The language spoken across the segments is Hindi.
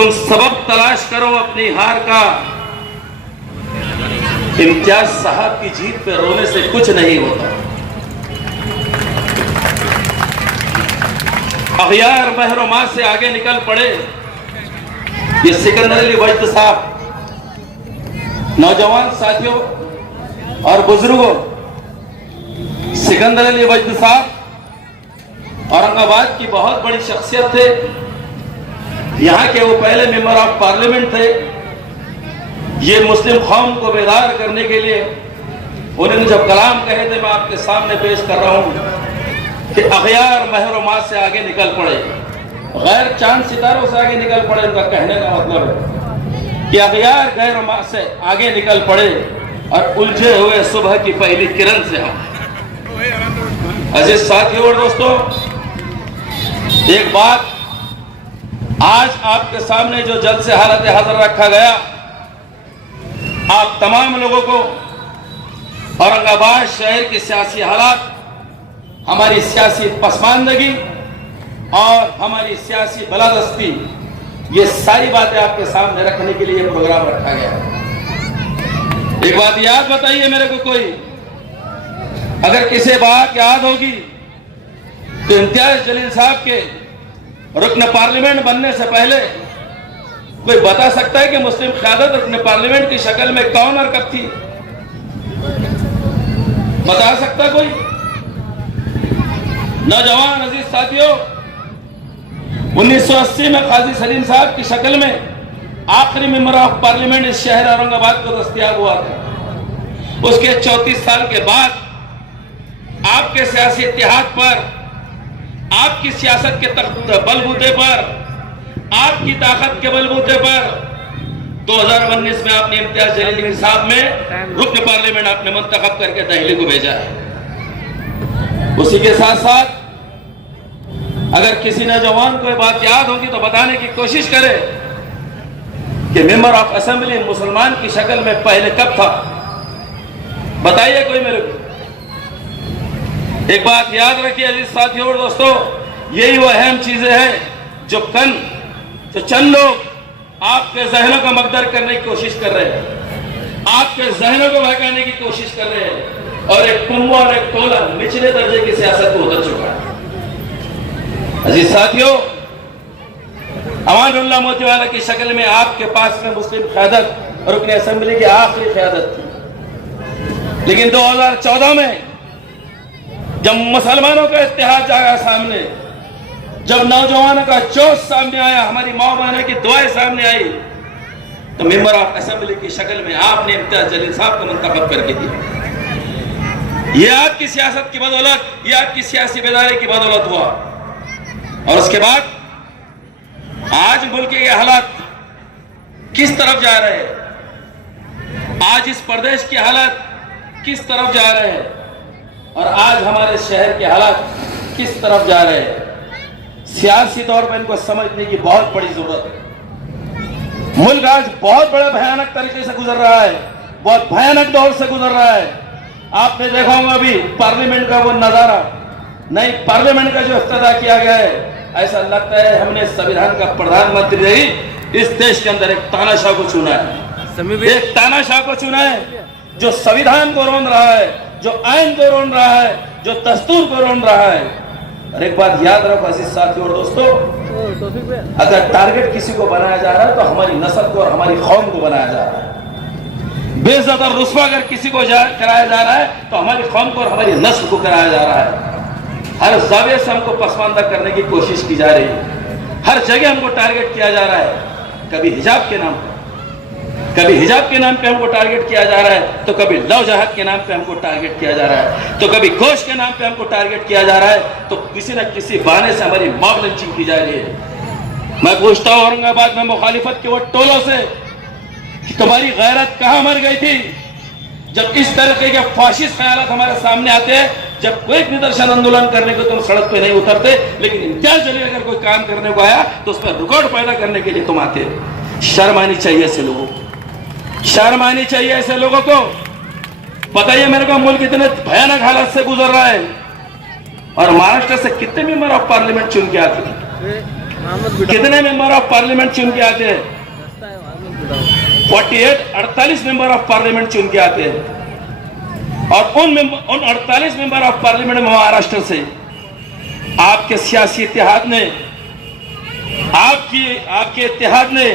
तुम सबब तलाश करो अपनी हार का, इम्तियाज साहब की जीत पे रोने से कुछ नहीं होता। अखियार महरुमा से आगे निकल पड़े। ये सिकंदर अली वजद साहब, नौजवान साथियों और बुजुर्गों, सिकंदर अली वजद साहब औरंगाबाद की बहुत बड़ी शख्सियत थे। यहाँ के वो पहले मेंबर ऑफ पार्लियामेंट थे। ये मुस्लिम कौम को बेदार करने के लिए उन्होंने जब कलाम कहे थे, मैं आपके सामने पेश कर रहा हूँ कि अखियार महरुमा से आगे निकल पड़े, गैर चांद सितारों से आगे निकल पड़े। उनका कहने का मतलब है कि अखियार गैर से आगे निकल पड़े और उलझे हुए सुबह की पहली किरण से हम। अजीज साथियों और दोस्तों, एक बात आज आपके सामने जो जल्द से हालत हाजिर रखा गया, आप तमाम लोगों को औरंगाबाद शहर की सियासी हालात, हमारी सियासी पसमानदगी और हमारी सियासी बलादस्ती, ये सारी बातें आपके सामने रखने के लिए प्रोग्राम रखा गया। एक बात याद बताइए मेरे को, कोई अगर किसी बात याद होगी तो इम्तियाज जलील साहब के रुकन पार्लियामेंट बनने से पहले कोई बता सकता है कि मुस्लिम क़यादत रुकन पार्लियामेंट की शक्ल में कौन और कब थी? बता सकता कोई? नौजवान अजीज साथियों, 1980 में काजी सलीम साहब की शक्ल में आखिरी मेंबर ऑफ पार्लियामेंट इस शहर औरंगाबाद को दस्तयाब हुआ था। उसके 34 साल के बाद आपके सियासी इत्तेहाद पर, आपकी सियासत के बलबूते पर, आपकी ताकत के बलबूते पर 2019 में आपने इम्तियाज जलील साहब में रुकन पार्लियामेंट आपने मुंतखब करके दिल्ली को भेजा है। उसी के साथ साथ अगर किसी नौजवान को बात याद होगी तो बताने की कोशिश करे कि मेंबर ऑफ असेंबली मुसलमान की शक्ल में पहले कब था? बताइए कोई मेरे को। एक बात याद रखिए अजीज साथियों और दोस्तों, यही वो अहम चीजें हैं जो चंद लोग आपके जहनों का मकदर करने की कोशिश कर रहे हैं, आपके जहनों को बहकाने की कोशिश कर रहे हैं, और एक कुंभ और एक टोला निचले दर्जे की सियासत को उतर चुका है। अजीज साथियों, अमानुल्लाह मोतीवाला की शक्ल में आपके पास में मुस्लिम क़यादत और रुकन असेंबली की आखिरी क़यादत थी, लेकिन 2014 में जब मुसलमानों का इत्तेहाद जागा सामने, जब नौजवानों का जोश सामने आया, हमारी माँ बहनों की दुआएं सामने आई, तो मेंबर ऑफ असेंबली की शक्ल में आपने इम्तियाज जलील साहब को मुंतखब करके दिया। ये आपकी सियासत की बदौलत, ये आपकी सियासी बेदारी की बदौलत हुआ। और उसके बाद आज मुल्क के हालात किस तरफ जा रहे हैं, आज इस प्रदेश की हालत किस तरफ जा रहे हैं, और आज हमारे शहर के हालात किस तरफ जा रहे हैं, सियासी तौर पर इनको समझने की बहुत बड़ी जरूरत है। मुल्क आज बहुत बड़ा भयानक तरीके से गुजर रहा है, बहुत भयानक दौर से गुजर रहा है। आपने देखा होगा अभी पार्लियामेंट का वो नजारा, नई पार्लियामेंट का जो इफ्तिताह किया गया है, ऐसा लगता है हमने संविधान का प्रधानमंत्री नहीं, इस देश के अंदर एक तानाशाह को चुना है। एक तानाशाह को चुना है जो संविधान को रोन रहा है, जो आइन को रोन रहा है, जो दस्तूर को रोन रहा है। और एक बात याद रखो अजीज साथियों और दोस्तों, अगर टारगेट किसी को बनाया जा रहा है तो हमारी नस्ल को और हमारी कौम को बनाया जा रहा है। बेइज्जत और रुस्वा अगर किसी को कराया जा रहा है तो हमारी कौम को और हमारी नस्ल को कराया जा रहा है। हर जाविये से हमको पसमानदा करने की कोशिश की जा रही है, हर जगह हमको टारगेट किया जा रहा है। कभी हिजाब के नाम पर, कभी हिजाब के नाम पे हमको टारगेट किया जा रहा है, तो कभी लव जहाद के नाम पे हमको टारगेट किया जा रहा है, तो कभी गोश्त के नाम पे हमको टारगेट किया जा रहा है, तो किसी न किसी बहाने से हमारी मॉब लिंचिंग की जा रही है। मैं पूछता हूँ औरंगाबाद में मुखालिफत के वो टोलों से कि तुम्हारी गैरत कहाँ मर गई थी जब इस तरह के फाशिस्ट ख्यालात हमारे सामने आते हैं, जब कोई निदर्शन आंदोलन करने को तुम सड़क पे नहीं उतरते, लेकिन इम्तियाज जलील अगर कोई काम करने को आया तो उस पर रिकॉर्ड पैदा करने के लिए तुम आते। शर्म आनी चाहिए ऐसे लोगों को, शर्म आनी चाहिए ऐसे लोगों को। बताइए मेरे को, मुल्क इतने भयानक हालत से गुजर रहा है और महाराष्ट्र से कितने मेंबर ऑफ पार्लियामेंट चुन के आते हैं। कितने मेंबर ऑफ पार्लियामेंट चुन के आते हैं? 48 मेंबर ऑफ पार्लियामेंट चुन के आते हैं। और उन 48 मेंबर ऑफ पार्लियामेंट में महाराष्ट्र से आपके सियासी इत्तेहाद ने, आपके इत्तेहाद ने,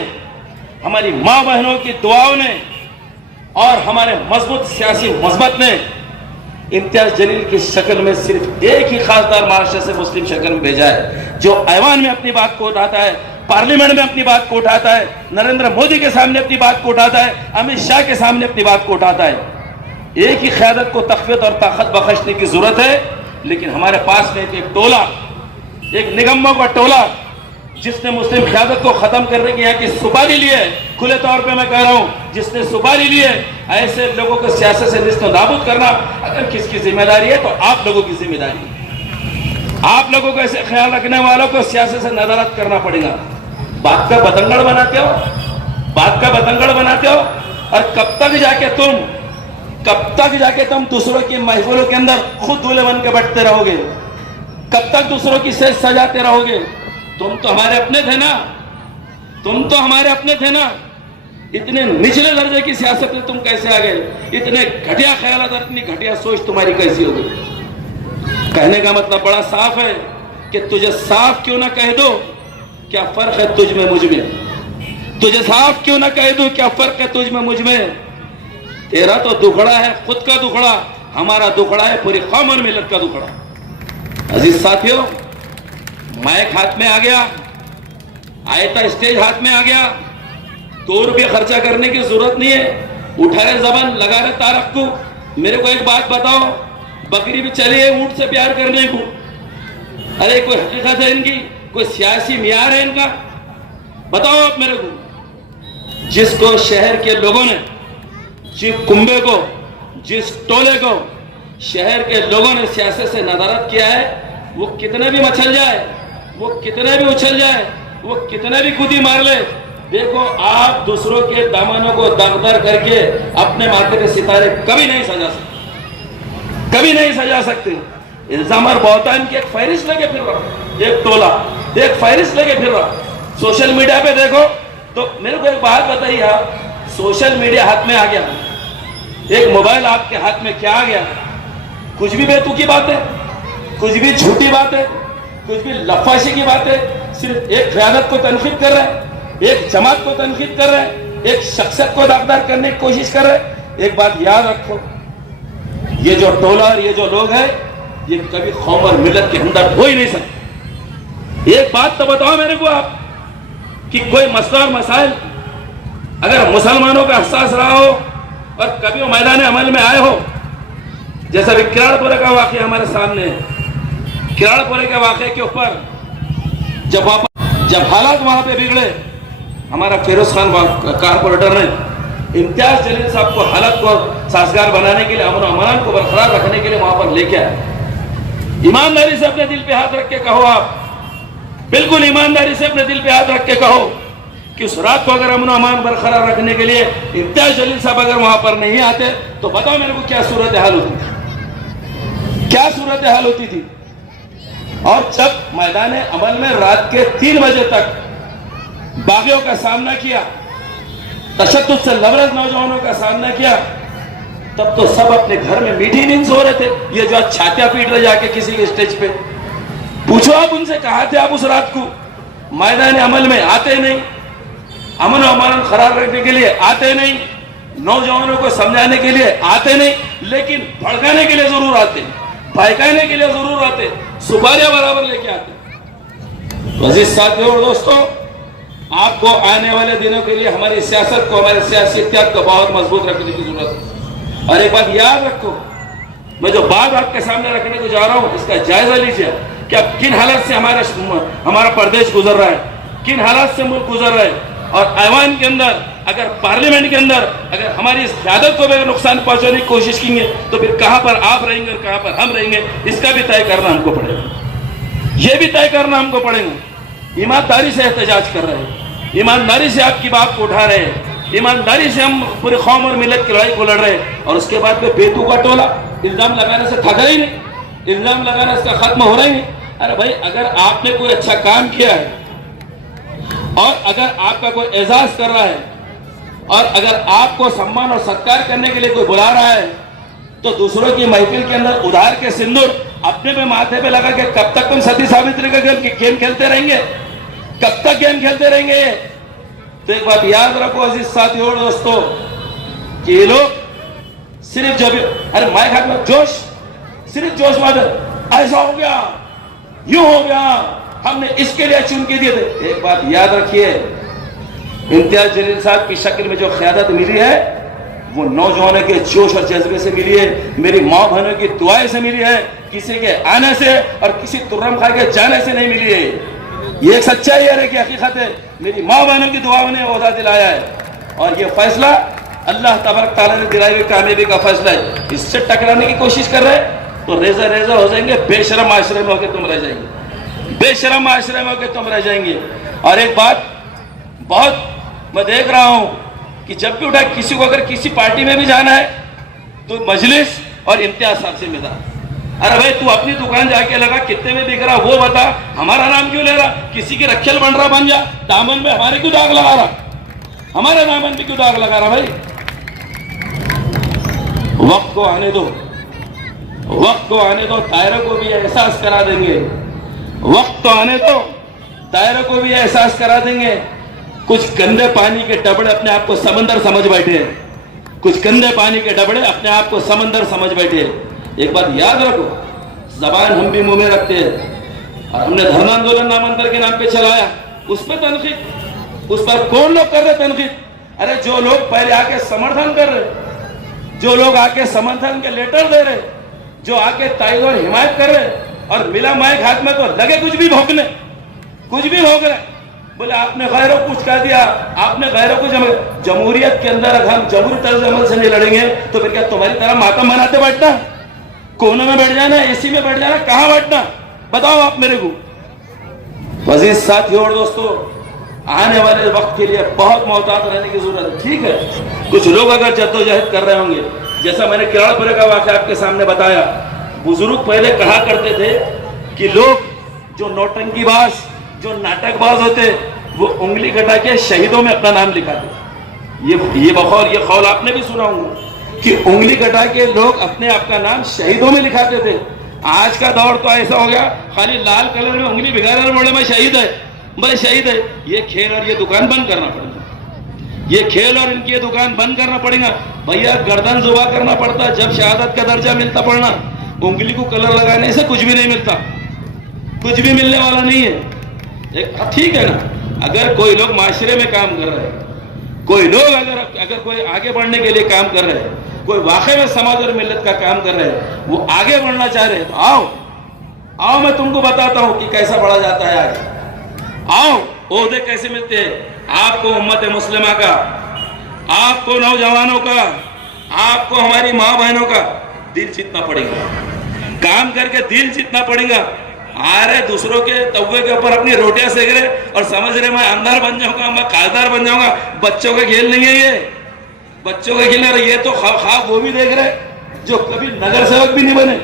हमारी मां बहनों की दुआओं ने और हमारे मजबूत सियासी मजबत ने इम्तियाज जलील की शक्ल में सिर्फ एक ही खासदार महाराष्ट्र से मुस्लिम शक्ल में भेजा है, जो ऐवान में अपनी बात को उठाता है, पार्लियामेंट में अपनी बात को उठाता है, नरेंद्र मोदी के सामने अपनी बात को उठाता है, अमित शाह के सामने अपनी बात को उठाता है। एक ही क़यादत को तक़वियत और ताकत बख्शने की जरूरत है, लेकिन हमारे पास में एक टोला, एक निगम्मों का टोला जिसने मुस्लिम क़यादत को खत्म करने की यहाँ की सुपारी ली है, खुले तौर पे मैं कह रहा हूँ, जिसने सुपारी ली है, ऐसे लोगों को सियासत से निस्त नाबूद करना अगर किसकी जिम्मेदारी है तो आप लोगों की जिम्मेदारी है। आप लोगों को ऐसे ख्याल रखने वालों को सियासत से नदारत करना पड़ेगा। बात का बतंगड़ बनाते हो, बात का बतंगड़ बनाते हो, और कब तक जाके तुम दूसरों की महफिलों के अंदर खुद दूल्हे बन के बैठते रहोगे? कब तक दूसरों की सेज सजाते रहोगे? तुम तो हमारे अपने थे ना, तुम तो हमारे अपने थे ना। इतने निचले दर्जे की सियासत में तुम कैसे आ गए? इतने घटिया ख्यालात और इतनी घटिया सोच तुम्हारी कैसी हो गई? कहने का मतलब बड़ा साफ है कि तुझे साफ क्यों ना कह दो क्या फर्क है तुझ में मुझ में? तुझे साफ क्यों ना कह दो क्या फर्क है तुझ में मुझ में? तेरा तो दुखड़ा है, खुद का दुखड़ा, हमारा दुखड़ा है पूरी कौम और मिलत का दुखड़ा। अजीज साथियों, माइक हाथ में आ गया, आयता स्टेज हाथ में आ गया, 2 रुपये खर्चा करने की जरूरत नहीं है। उठा रहे जबान, लगा रहे तारक को। मेरे को एक बात बताओ, बकरी भी चली है ऊंट से प्यार करने को? अरे कोई हकीकत है इनकी? कोई सियासी मियार है इनका? बताओ आप मेरे को। जिसको शहर के लोगों ने, जिस कुंबे को, जिस टोले को शहर के लोगों ने सियासत से नदारत किया है, वो कितने भी मचल जाए, वो कितने भी उछल जाए, वो कितने भी कूदी मार ले, देखो आप दूसरों के दामनों को दागदार करके अपने माथे के सितारे कभी नहीं सजा सकते, कभी नहीं सजा सकते। इल्जाम और बहतान की एक फहरिस्त लेके फिर रहा, एक टोला एक फहरिस्त लेके फिर रहा। सोशल मीडिया पे देखो तो मेरे को एक बात बताइए आप, सोशल मीडिया हाथ में आ गया, एक मोबाइल आपके हाथ में, क्या आ गया? कुछ भी बेतुकी बात है, कुछ भी झूठी बात है, कुछ भी लफाशी की बात है। सिर्फ एक क़यादत को तनकीद कर रहे हैं, एक जमात को तनकीद कर रहे हैं, एक शख्सियत को दागदार करने की कोशिश कर रहे हैं। एक बात याद रखो, ये जो टोला और ये जो लोग हैं, ये कभी कौम और मिलत के हमदर्द हो ही नहीं सकते। एक बात तो बताओ मेरे को आप कि कोई मसला और मसाइल अगर मुसलमानों का एहसास रहा हो और कभी वो मैदान अमल में आए हो, जैसा भी किराड़पुरे का वाक़या हमारे सामने है। किराड़पुरे के वाक़े के ऊपर जब हालात वहां पे बिगड़े, हमारा फिरोज खान कारपोरेटर ने इम्तियाज जलील साहब को हालत को साजगार बनाने के लिए, अमन अमान को बरकरार रखने के लिए वहां पर लेके आए। ईमानदारी से अपने दिल पे हाथ रख के कहो, आप बिल्कुल ईमानदारी से अपने दिल पे हाथ रख के कहो कि उस रात को अगर अमन अमान बरकरार रखने के लिए इम्तियाज जलील साहब अगर वहां पर नहीं आते तो बताओ मेरे को क्या सूरत हाल होती थी, क्या सूरत हाल होती थी। और जब मैदान अमल में रात के 3 बजे तक बागियों का सामना किया, तशद्दुद से लबरेज नौजवानों का सामना किया, तब तो सब अपने घर में मीठी नींद सो रहे थे। ये जो छातियां पीट रहे जाके किसी स्टेज पे, पूछो आप उनसे, कहा थे आप उस रात को? मैदान अमल में आते नहीं, अमन और अमान खराब रखने के लिए आते नहीं, नौजवानों को समझाने के लिए आते नहीं, लेकिन भड़काने के लिए जरूर आते, भड़काने के लिए जरूर आते, सुपारियां बराबर लेके आते। तो अजीज साथियों और दोस्तों, आपको आने वाले दिनों के लिए हमारी सियासत को, हमारे सियासी इत्तेहाद को बहुत मजबूत रखने की जरूरत है। और एक बात याद रखो, मैं जो बात आपके सामने रखने को जा रहा हूं, इसका जायजा लीजिए कि अब किन हालात से हमारा प्रदेश गुजर रहा है, किन हालात से मुल्क गुजर रहा है। और ऐवान के अंदर, अगर पार्लियामेंट के अंदर अगर हमारी इस क़यादत को भी नुकसान पहुंचाने की कोशिश की तो फिर कहां पर आप रहेंगे और कहां पर हम रहेंगे, इसका भी तय करना हमको पड़ेगा। यह भी तय करना हमको पड़ेगा। ईमानदारी से एहतजाज कर रहे हैं, ईमानदारी से आपकी बात को उठा रहे हैं, ईमानदारी से हम पूरे कौम और मिलत की लड़ाई को लड़ रहे हैं। और उसके बाद में बेतुका टोला इल्जाम लगाने से थका ही नहीं, इल्जाम लगाने से खत्म हो रहा ही नहीं। अरे भाई, अगर आपने कोई अच्छा काम किया है, और अगर आपका कोई एजाज कर रहा है और अगर आपको सम्मान और सत्कार करने के लिए कोई बुला रहा है तो दूसरों की महफिल के अंदर उधार के सिंदूर अपने पे माथे पे लगा के कब तक तुम सती सावित्री का गेम खेलते रहेंगे? कब तक गेम खेलते रहेंगे? तो एक बात याद रखो अजीज साथियों और दोस्तों कि ये लोग सिर्फ जब अरे माइक हाथ में जोश, सिर्फ जोश बात ऐसा हो गया, यूं हो गया, हमने इसके लिए चुन के दिए थे। एक बात याद रखिए, इम्तियाज जलील साहब की शक्ल में जो क़यादत मिली है वो नौजवानों के जोश और जज्बे से मिली है, मेरी माँ बहनों की दुआएं से मिली है, किसी के आने से और किसी तुर्रम खा के जाने से नहीं मिली है। ये एक सच्चाई है कि हकीकत है, मेरी माँ बहनों की दुआओं ने ओहदा दिलाया है और ये फैसला अल्लाह तबारक तआला ने दिलाई हुई कामयाबी का फैसला है। इससे टकराने की कोशिश कर रहे तो रेजा रेजा हो जाएंगे, बेशरम माशरे में होकर तुम रह जाएंगे, बेशरम माशरे में होकर तुम रह जाएंगे। और एक बात बहुत मैं देख रहा हूं कि जब भी उठा किसी को अगर किसी पार्टी में भी जाना है तो मजलिस और इम्तियाज साहब से मिला, अरे भाई तू अपनी दुकान जाके लगा, कितने में बिक रहा वो बता, हमारा नाम क्यों ले रहा? किसी की रखेल बन रहा, बन जा, दामन में हमारे क्यों दाग लगा रहा, हमारे दामन में क्यों दाग लगा रहा? भाई वक्त को आने दो, वक्त को आने दो, दायरे को भी एहसास करा देंगे, वक्त तो आने दो, दायरे को भी एहसास करा देंगे। कुछ गंदे पानी के डबड़े अपने आप को समंदर समझ बैठे हैं, कुछ गंदे पानी के डबड़े अपने आप को समंदर समझ बैठे हैं। एक बात याद रखो, जबान हम भी मुंह में रखते हैं और हमने धर्म आंदोलन नामांतर के नाम पे चलाया, उस पर तनकीद, उस पर कौन लोग कर रहे तनकीद? अरे जो लोग पहले आके समर्थन कर रहे, जो लोग आके समर्थन के लेटर दे रहे, जो आके ताईद और हिमायत कर रहे और मिला माइक हाथ में तो लगे कुछ भी भोंकने, कुछ भी भोंक रहे, बोले आपने गैरों कुछ कह दिया, आपने गैरों को जमहूरियत के अंदर अगर हम जमहूरी तर्ज अमल से नहीं लड़ेंगे तो फिर क्या तुम्हारी तरह मातम मनाते बैठना, कोने में बैठ जाना, एसी में बैठ जाना, कहां बैठना? बताओ आप मेरे को। अजीज साथियों और दोस्तों, आने वाले वक्त के लिए बहुत मोहतात रहने की जरूरत है। ठीक है, कुछ लोग अगर जद्दोजहद कर रहे होंगे, जैसा मैंने केरलपुरे का वाकया आपके सामने बताया, बुजुर्ग पहले कहा करते थे कि लोग जो नौटंकीबाज, जो नाटकबाज होते वो उंगली कटा के शहीदों में अपना नाम लिखाते। ये बखौल ये कौल आपने भी सुना होगा कि उंगली कटा के लोग अपने आप का नाम शहीदों में लिखाते थे। आज का दौर तो ऐसा हो गया, खाली लाल कलर में उंगली भिगा रहे बोले मैं शहीद है, मैं शहीद है। ये खेल और ये दुकान बंद करना पड़ेगा, ये खेल और इनकी ये दुकान बंद करना पड़ेगा। भैया गर्दन जुबा करना पड़ता, जब शहादत का दर्जा मिलता पड़ना, उंगली को कलर लगाने से कुछ भी नहीं मिलता, कुछ भी मिलने वाला नहीं है। ठीक है ना, अगर कोई लोग माशरे में काम कर रहे हैं, कोई लोग अगर कोई आगे बढ़ने के लिए काम कर रहे हैं, कोई वाकई में समाज और मिल्लत का काम कर रहे हैं, वो आगे बढ़ना चाह रहे हैं, तो आओ आओ मैं तुमको बताता हूं कि कैसा बढ़ा जाता है आगे। आओ, ओहदे कैसे मिलते हैं आपको, उम्मत मुस्लिमा का, आपको नौजवानों का, आपको हमारी माँ बहनों का दिल जीतना पड़ेगा, काम करके दिल जीतना पड़ेगा। आ रहे दूसरों के तवे के ऊपर अपनी रोटियां सेक रहे और समझ रहे मैं अंदर बन जाऊंगा, मैं काजदार बन जाऊंगा। बच्चों का खेल नहीं है ये, बच्चों का खेल नहीं है। ये तो ख्वाब वो भी देख रहे जो कभी नगर सेवक भी नहीं बने,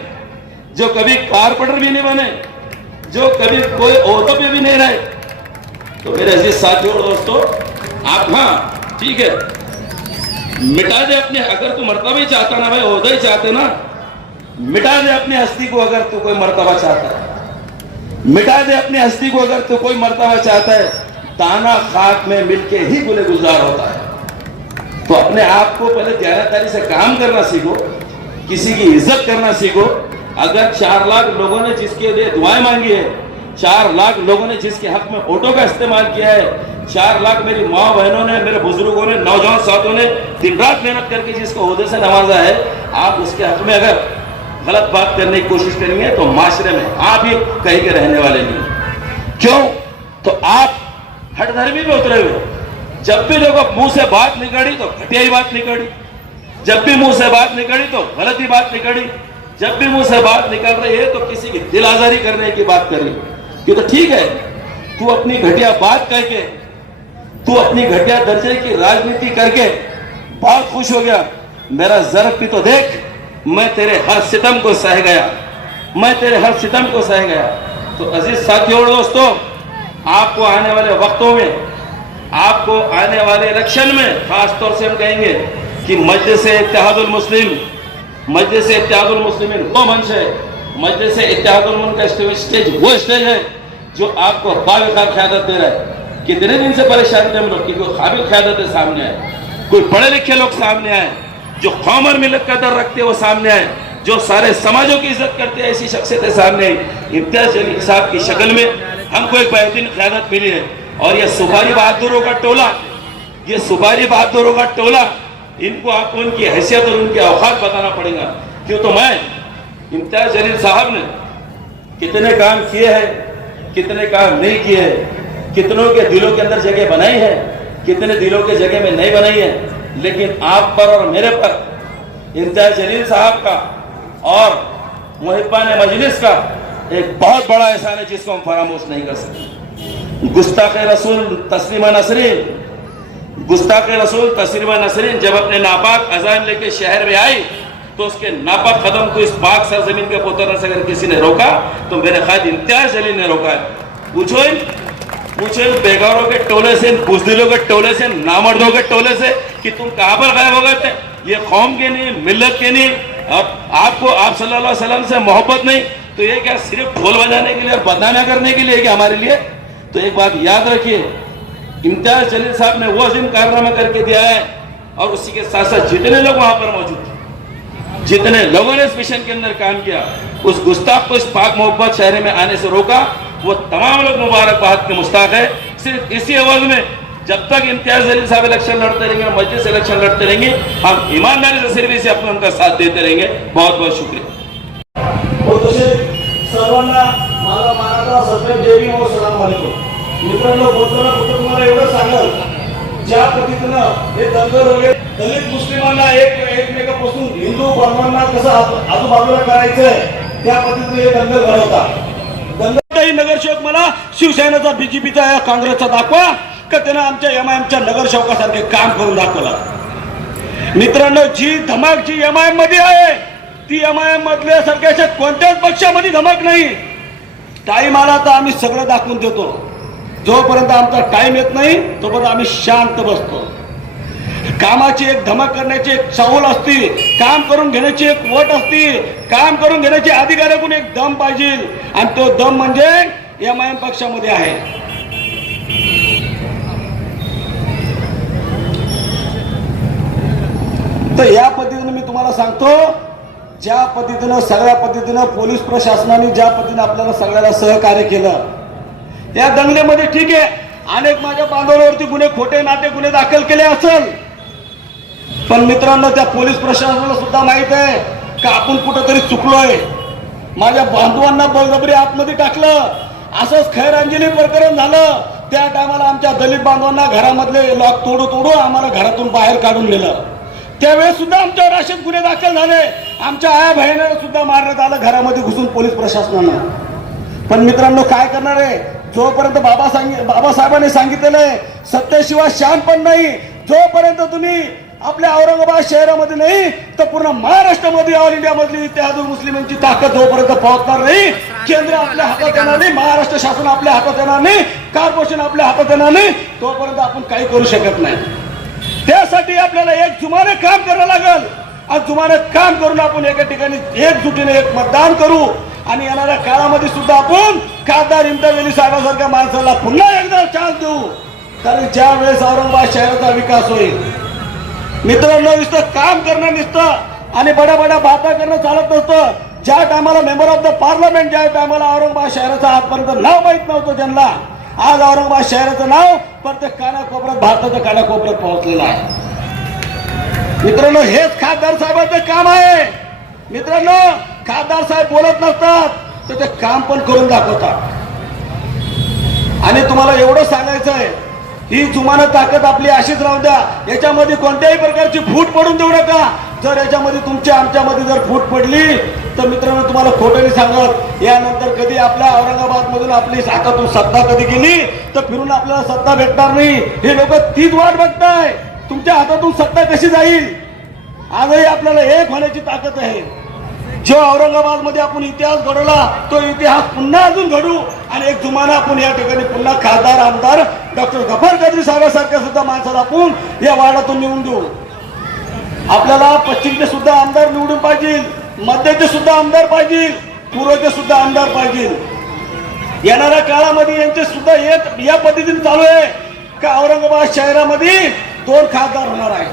जो कभी कारपेंटर भी नहीं बने, जो कभी कोई ओहदे पे भी नहीं रहे। तो मेरे अजीज साथियों और दोस्तों, आप हाँ ठीक है मिटा दे अपने, अगर तू मर्तबा ही चाहता ना भाई, ओहदा ही चाहते ना, मिटा दे अपनी हस्ती को अगर तू कोई मर्तबा चाहता है, मिटा दे अपनी हस्ती को अगर तो कोई मर्तबा चाहता है। दाना खाक में मिलके ही गुले गुजार होता है। तो अपने आप को पहले दयानतदारी से काम करना सीखो, किसी की इज्जत करना सीखो। अगर 4 लाख लोगों ने जिसके लिए दुआएं मांगी है, 4 लाख लोगों ने जिसके हक में वोटों का इस्तेमाल किया है, 4 लाख मेरी माँ बहनों ने, मेरे बुजुर्गों ने, नौजवान साथियों ने दिन रात मेहनत करके जिसको ओहदे से नवाजा है, आप उसके हक में अगर गलत बात करने की कोशिश करेंगे तो माशरे में आप ही कहीं के रहने वाले नहीं। क्यों? तो आप हठधर्मी में उतरे हुए। जब भी लोगों मुंह से बात निकली तो घटिया ही बात निकली, जब भी मुंह से बात निकली तो गलत ही बात निकली, जब भी मुंह से बात निकल रही है तो किसी की दिल आजारी करने की बात कर रही। क्यों? तो ठीक है, तू अपनी घटिया बात करके, तू अपनी घटिया दर्जे की राजनीति करके बहुत खुश हो गया, मेरा ज़र्फ भी तो देख, मैं तेरे हर सितम को सह गया, मैं तेरे हर सितम को सह गया। तो अजीज साथियों और दोस्तों, आपको आने वाले वक्तों में आपको आने वाले इलेक्शन में खास तौर से हम कहेंगे कि मजलिस-ए-इत्तेहादुल मुस्लिमीन वो मंच है, मजलिस-ए-इत्तेहादुल मुल्क का स्टेज वो स्टेज है जो आपको बावकार क़यादत दे रहा है। कितने दिन से परेशान थे हम लोग कि कोई काबिल क़यादत सामने आए, कोई पढ़े लिखे लोग सामने आए, जो कौम और मिलत का दर रखते वो सामने आए, जो सारे समाजों की इज्जत करते हैं, ऐसी शख्सियतें सामने आई। इम्तियाज जलील साहब की शक्ल में हमको एक बेहतरीन क़यादत मिली है। और ये सुपारी बहादुरों का टोला, ये सुपारी बहादुरों का टोला, इनको आपको उनकी हैसियत और उनके औकात बताना पड़ेगा। क्यों तो मैं इम्तियाज जलील साहब ने कितने काम किए हैं, कितने काम नहीं किए हैं, कितनों के दिलों के अंदर जगह बनाई है, कितने दिलों के जगह में नहीं बनाई है, लेकिन आप पर और मेरे पर इम्तियाज जलील साहब का और मुहिब्बान मजलिस का एक बहुत बड़ा एहसान है जिसको हम फरामोश नहीं कर सकते। गुस्ताख रसूल तस्लीमा नसरीन जब अपने नापाक अजान लेके शहर में आई तो उसके नापाक कदम को इस पाक सरजमीन के उतरने से अगर किसी ने रोका तो मेरे ख्याल इम्तियाज जलील ने रोका है। पूछो बेगारों के टोले से, बुज़दिलों के टोले से, नामर्दों के टोले से कि तुम कहां पर गायब हो गए थे। ये कौम के नहीं, मिल्लत के नहीं, और आपको आप सल्लल्लाहु अलैहि वसल्लम से मोहब्बत नहीं, तो ये क्या सिर्फ ढोल बजाने के लिए और बदनामी करने के लिए कि हमारे लिए। तो एक बात याद रखिए, इम्तियाज जलील साहब ने वो अजीम कारनामा करके दिया है, और उसी के साथ साथ जितने लोग वहां पर मौजूद थे, जितने लोगों ने इस मिशन के अंदर काम किया, उस गुस्ताख को इस पाक मोहब्बत शहर में आने से रोका, वो तमाम लोग मुबारकबाद के मुस्ताक है। सिर्फ इसी अवध में जब तक इम्तियाज जलील साहब इलेक्शन लड़ते रहेंगे, मजलिस इलेक्शन लड़ते रहेंगे, हम ईमानदारी से सिर्फ इसे अपना उनका साथ देते रहेंगे। बहुत बहुत शुक्रिया। सर्वांना माझा मानाचा सत्यम जय भीम व सलाम वालेकुम। मित्रांनो, बोलताना फक्त तुम्हाला एवढं सांगाल, ज्या पद्धतीनं हे दंगल वगैरे दलित मुस्लिमांना एकमेकापासून हिंदू बर्मांना कसं आजूबाजूला करायचंय त्या पद्धतीने हे दंगल घडवतात। दंगलही नगरसेवक मला शिवसेनेचा, बीजेपीचा, काँग्रेसचा दाखवा का त्यानं आमच्या एमआयएमच्या नगरसेवकासारखे काम करून दाखवलं। मित्रांनो, जी धमक जी एमआयएम मध्ये आहे ती एमआयएम मधल्या सारख्या कोणत्याच पक्षामध्ये धमक नाही। टाइम आला तर आम्ही सगळं दाखवून देतो, जोपर्यंत आमचा टाइम येत नाही तोपर्यंत आम्ही शांत बसतो। कामाची एक धमक करण्याची एक चाहूल असती, काम करून घेण्याची एक वट असती, काम करून घेण्याची अधिकाऱ्याकडून एक दम पाहिजे, आणि तो दम म्हणजे एमआयएम पक्षामध्ये आहे। तर या पद्धतीने मी तुम्हाला सांगतो, ज्या पद्धतीनं सगळ्या पद्धतीनं पोलीस प्रशासनाने ज्या पद्धतीने आपल्याला सगळ्याला सहकार्य केलं, या दंगलीमध्ये ठीक आहे अनेक माझ्या बांधवांवरती गुन्हे, खोटे नाटे गुन्हे दाखल केले असेल, पण मित्रांनो त्या पोलीस प्रशासनाला सुद्धा माहित आहे का आपण कुठेतरी चुकलोय। माझ्या बांधवांना बळजबरी आतमध्ये टाकलं, असंच खैरांजली प्रकरण झालं। त्या टायमाला आमच्या दलित बांधवांना घरामधले लॉक तोडू आम्हाला घरातून बाहेर काढून नेलं। त्यावेळेस सुद्धा आमच्यावर असेच गुन्हे दाखल झाले, आमच्या आया बहिणीला सुद्धा मारण्यात आलं घरामध्ये घुसून पोलीस प्रशासनानं। पण मित्रांनो, काय करणार आहे, जोपर्यंत बाबासाहेबांनी सांगितलेलं आहे सत्तेशिवाय शान पण नाही, जोपर्यंत तुम्ही आपल्या औरंगाबाद शहरामध्ये नाही तर पूर्ण महाराष्ट्रामध्ये ऑल इंडिया मधली इत्तेहादुल मुस्लिमींची ताकद जोपर्यंत पोहोचणार नाही, केंद्र आपल्या हातात येणार नाही, महाराष्ट्र शासन आपल्या हातात येणार नाही, कॉर्पोरेशन आपल्या हातात येणार नाही, तोपर्यंत आपण काही करू शकत नाही। त्यासाठी आपल्याला एक जुमाने काम करावं लागेल, आज जुमाने काम करून आपण एका ठिकाणी एकजुटीने एक मतदान करू, आणि येणाऱ्या काळामध्ये सुद्धा आपण खासदार इम्तियाज जलील साहेबांसारख्या माणसाला पुन्हा एकदा चान्स देऊ, कारण ज्या वेळेस औरंगाबाद शहराचा विकास होईल। मित्रांनो, नुसतं काम करणं नसतं आणि बड्या बाता करणं चालत नसतं। ज्या टायमाला मेंबर ऑफ द पार्लमेंट, ज्या टायमाला औरंगाबाद शहराचं आजपर्यंत नाव माहीत नव्हतं ज्यांना, आज औरंगाबाद शहराचं नाव प्रत्येक कानाकोपऱ्यात, भारताच्या कानाकोपऱ्यात पोहोचलेलं आहे। मित्रांनो, हेच खासदार साहेबांचं काम आहे। मित्रांनो, खासदार साहेब बोलत नसतात तर ते काम पण करून दाखवतात। आणि तुम्हाला एवढं सांगायचं आहे, ही जुमानत ताकद आपली अशीच राहू द्या, याच्यामध्ये कोणत्याही प्रकारची फूट पडून देऊ नका। जर याच्यामध्ये तुमच्या आमच्यामध्ये जर फूट पडली तर मित्रांनो, तुम्हाला खोटं नाही सांगत, यानंतर कधी आपल्या औरंगाबाद मधून आपली हातातून सत्ता कधी गेली तर फिरून आपल्याला सत्ता भेटणार नाही। हे लोक तीच वाट बघताय, तुमच्या हातातून सत्ता कशी जाईल। आजही आपल्याला एक होण्याची ताकद आहे। जो औरंगाबाद मध्ये आपण इतिहास घडवला तो इतिहास पुन्हा अजून घडू, आणि एक जुमाना आपण या ठिकाणी पुन्हा खासदार आमदार डॉक्टर गफार कादरी साहेबांसारख्या सुद्धा माणसाला आपण या वार्डातून निवडून देऊ. आपल्याला पश्चिमचे सुद्धा आमदार निवडून पाहिजे, मध्याचे सुद्धा आमदार पाहिजे, पूर्वचे सुद्धा आमदार पाहिजे. येणाऱ्या काळामध्ये यांचे सुद्धा एक या पद्धतीने चालू आहे का औरंगाबाद शहरामध्ये 2 खासदार होणार आहे,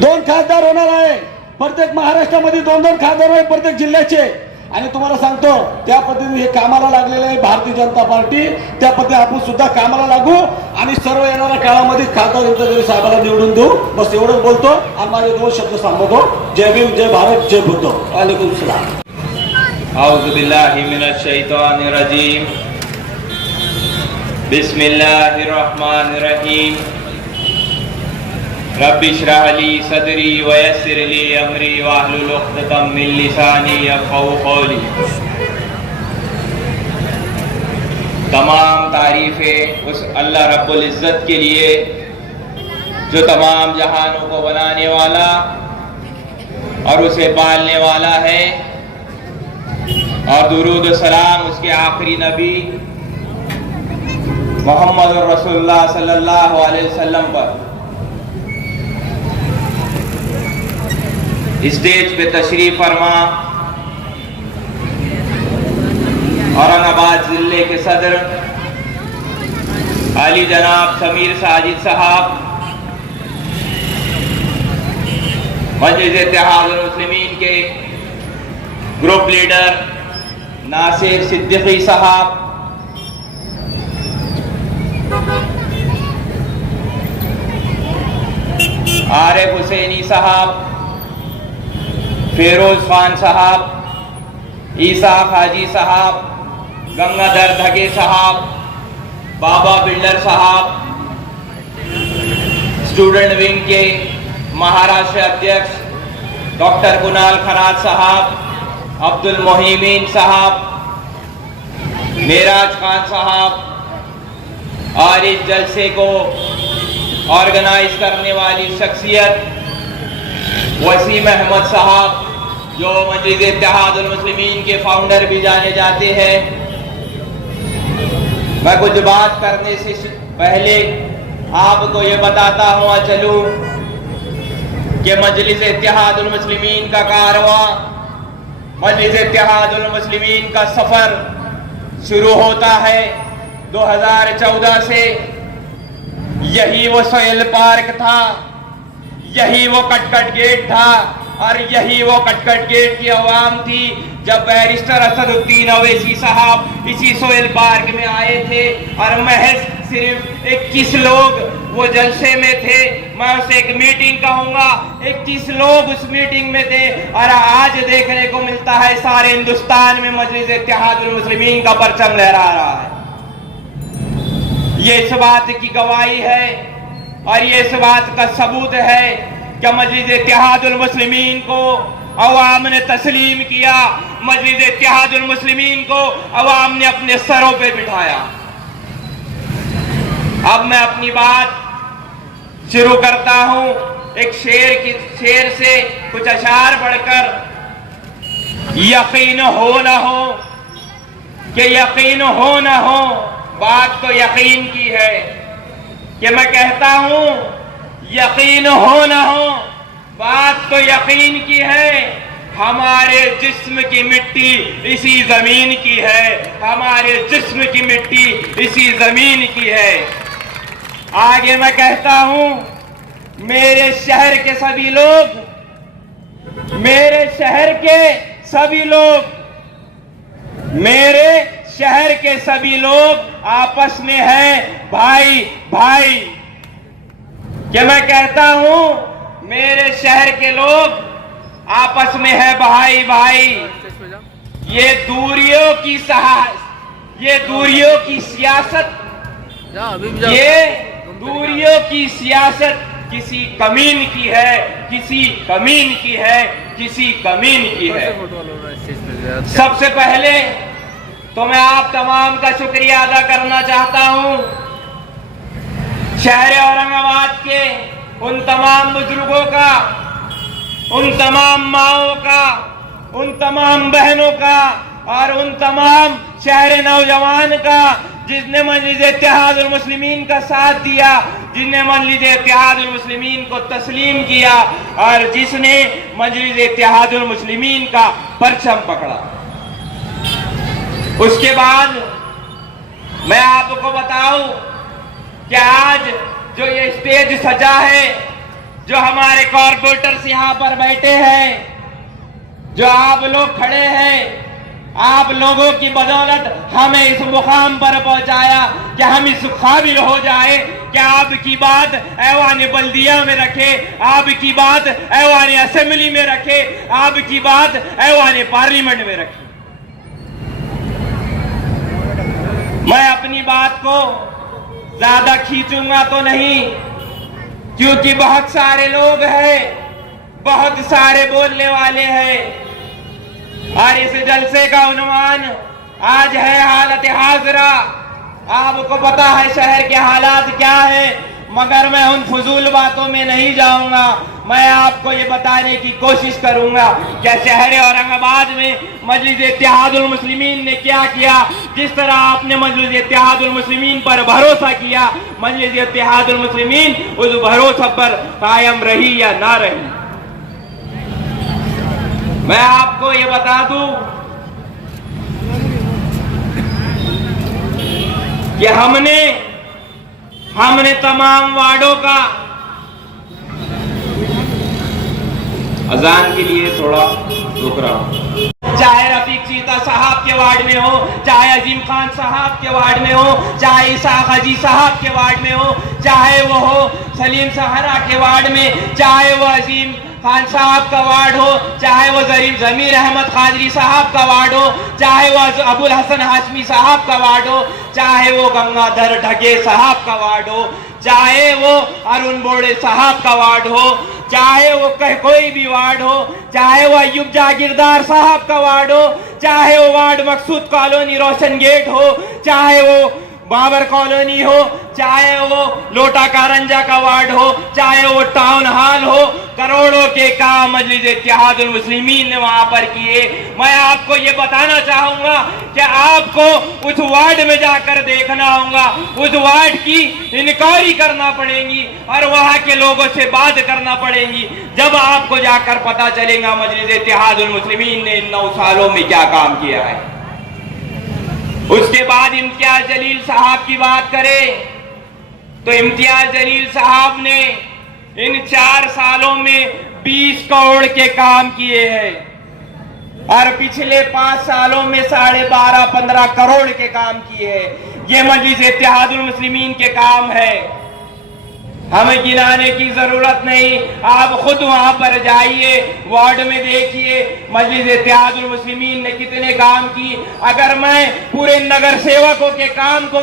2 खासदार होणार आहे. प्रत्येक महाराष्ट्रामध्ये 2-2 खासदार आहे प्रत्येक जिल्ह्याचे. आणि तुम्हाला सांगतो त्या पद्धतीने हे कामाला लागलेले आहे भारतीय जनता पार्टी. त्या पद्धतीने आपण सुद्धा कामाला लागू आणि सर्व येणाऱ्या काळामध्ये खासदार इंद्रदेवी साहेबाला निवडून देऊ. बस एवढंच बोलतो आणि माझे 2 शब्द सांगतो. जय भीम, जय भारत, जय बुद्ध. वालेकुम सलाम. औज़ु बिल्लाहि मिनश शैतानिर रजीम. बिस्मिल्लाहिर रहमानिर रहीम. रब्बि इश्रह ली सदरी व यस्सिर ली अमरी वाहलुल उक़्दतम मिन लिसानी यफ़क़हू क़ौली. तमाम तारीफ़ें उस अल्लाह रब्बुल इज़्ज़त के लिए जो तमाम जहानों को बनाने वाला और उसे पालने वाला है, और दुरूद सलाम उसके आखिरी नबी मोहम्मद रसूलुल्लाह सल्लल्लाहु अलैहि वसल्लम पर. स्टेज पे तशरीफ फरमा औरंगाबाद जिले के सदर अली जनाब समीर साजिद साहब, मजलिस इत्तेहादुल मुस्लिमीन के ग्रुप लीडर नासिर सिद्दीकी साहब, आरिफ हुसैनी साहब, फेरोज खान साहब, ईसा हाजी साहब, गंगाधर धगे साहब, बाबा बिल्डर साहब, स्टूडेंट विंग के महाराष्ट्र अध्यक्ष डॉक्टर कुणाल खरात साहब, अब्दुल मोहिमीन साहब, मेराज खान साहब, और इस जलसे को ऑर्गेनाइज करने वाली शख्सियत वसीम अहमद साहब, जो मजलिस इत्तेहादुल मुस्लिमीन के फाउंडर भी जाने जाते हैं. मैं कुछ बात करने से पहले आपको ये बताता हुआ चलूं कि मजलिस इत्तेहादुल मुस्लिमीन का कारवां, मजलिस इत्तेहादुल मुस्लिमीन का सफर शुरू होता है 2014 से. यही वो सोहेल पार्क था, यही वो कटकट गेट था, और यही वो कटकट गेट की आवाम थी जब बैरिस्टर असदुद्दीन अवैसी साहब इसी सोहेल पार्क में आए थे. और महज सिर्फ 21 लोग वो जलसे में थे. मैं उसे एक मीटिंग कहूंगा, 21 लोग उस मीटिंग में थे. और आज देखने को मिलता है सारे हिंदुस्तान में मजलिस इत्तेहादुल मुस्लिमीन का परचम लहरा रहा है. ये इस बात की गवाही है और ये इस बात का सबूत है कि मजलिस इत्तेहादुल मुस्लिमीन को अवाम ने तस्लीम किया, मजलिस इत्तेहादुल मुस्लिमीन को अवाम ने अपने सरों पे बिठाया. अब मैं अपनी बात शुरू करता हूं एक शेर से कुछ अशार पढ़कर. यकीन हो न हो कि यकीन हो न हो, बात तो यकीन की है कि मैं कहता हूं यकीन हो न हो, बात तो यकीन की है. हमारे जिस्म की मिट्टी इसी जमीन की है, हमारे जिस्म की मिट्टी इसी जमीन की है. आगे मैं कहता हूं मेरे शहर के सभी लोग, मेरे शहर के सभी लोग, मेरे शहर के सभी लोग आपस में हैं भाई भाई. क्या मैं कहता हूं मेरे शहर के लोग आपस में है भाई भाई. ये दूरियों की ये दूरियों की सियासत, ये दूरियों की सियासत किसी कमीन की है, किसी कमीन की है, किसी कमीन की है. सबसे पहले तो मैं आप तमाम का शुक्रिया अदा करना चाहता हूं. शहर औरंगाबाद के उन तमाम बुजुर्गों का, उन तमाम माओं का, उन तमाम बहनों का और उन तमाम शहर नौजवान का जिसने मजलिस इत्तेहादुल मुस्लिमीन का साथ दिया, जिसने मजलिस इत्तेहादुल मुस्लिमीन को तस्लीम किया और जिसने मजलिस इत्तेहादुल मुस्लिमीन का परचम पकड़ा। उसके बाद मैं आपको बताऊं कि आज जो ये स्टेज सजा है, जो हमारे कॉर्पोरेटर्स यहाँ पर बैठे हैं, जो आप लोग खड़े हैं, आप लोगों की बदौलत हमें इस मुकाम पर पहुंचाया कि हम इस काबिल हो जाए कि आपकी बात ऐवान बल्दिया में रखे, आपकी बात ऐवान असेंबली में रखे, आपकी बात ऐवान पार्लियामेंट में रखे। मैं अपनी बात को ज्यादा खींचूंगा तो नहीं, क्योंकि बहुत सारे लोग हैं, बहुत सारे बोलने वाले हैं और इस जलसे का उन्वान आज है हालत हाजरा। आपको पता है शहर के हालात क्या है, मगर मैं उन फजूल बातों में नहीं जाऊंगा। मैं आपको ये बताने की कोशिश करूंगा कि शहर औरंगाबाद में मजलिस इत्तेहादुल मुस्लिमीन ने क्या किया। जिस तरह आपने मजलिस इत्तेहादुल मुस्लिमीन पर भरोसा किया, मजलिस इत्तेहादुल मुस्लिमीन उस भरोसा पर कायम रही या ना रही। मैं आपको ये बता दूं कि हमने तमाम वार्डों का, अजान के लिए थोड़ा रुक रहा हूं, चाहे रफीक चीता साहब के वार्ड में हो, चाहे अजीम खान साहब के वार्ड में हो, चाहे इसाक हाजी साहब के वार्ड में हो, चाहे वो हो सलीम सहरा के वार्ड में, चाहे वो अजीम खान साहब का वार्ड हो, चाहे वो जमीर अहमद कादरी साहब का वार्ड हो, चाहे वो अबुल हसन हाशमी साहब का वार्ड हो, चाहे वो गंगाधर ढगे साहब का वार्ड हो, चाहे वो अरुण बोड़े साहब का वार्ड हो, चाहे वो कोई भी वार्ड हो, चाहे वो अय्यूब जागीरदार साहब का वार्ड हो, चाहे वो वार्ड मकसूद कॉलोनी रोशन गेट हो, चाहे वो बाबर कॉलोनी हो, चाहे वो लोटा कारंजा का वार्ड हो, चाहे वो टाउन हॉल हो, करोड़ों के काम मजलिस इत्तेहादुल मुस्लिमीन ने वहां पर किए। मैं आपको ये बताना चाहूंगा कि आपको उस वार्ड में जाकर देखना होगा, उस वार्ड की इंक्वायरी करना पड़ेगी और वहां के लोगों से बात करना पड़ेगी, जब आपको जाकर पता चलेगा मजलिस इत्तेहादुल मुस्लिमीन ने इन 9 सालों में क्या काम किया है। उसके बाद इम्तियाज जलील साहब की बात करें तो इम्तियाज जलील साहब ने इन 4 सालों में 20 करोड़ के काम किए हैं और पिछले 5 सालों में 12.5-15 करोड़ के काम किए हैं। ये मजलिस इत्तेहादुल मुस्लिमीन के काम है, हमें गिनाने की जरूरत नहीं। आप खुद वहां पर जाइए, वार्ड में देखिए मजलिस इत्तेहादुल मुस्लिमीन ने कितने काम की। अगर मैं पूरे नगर सेवकों के काम को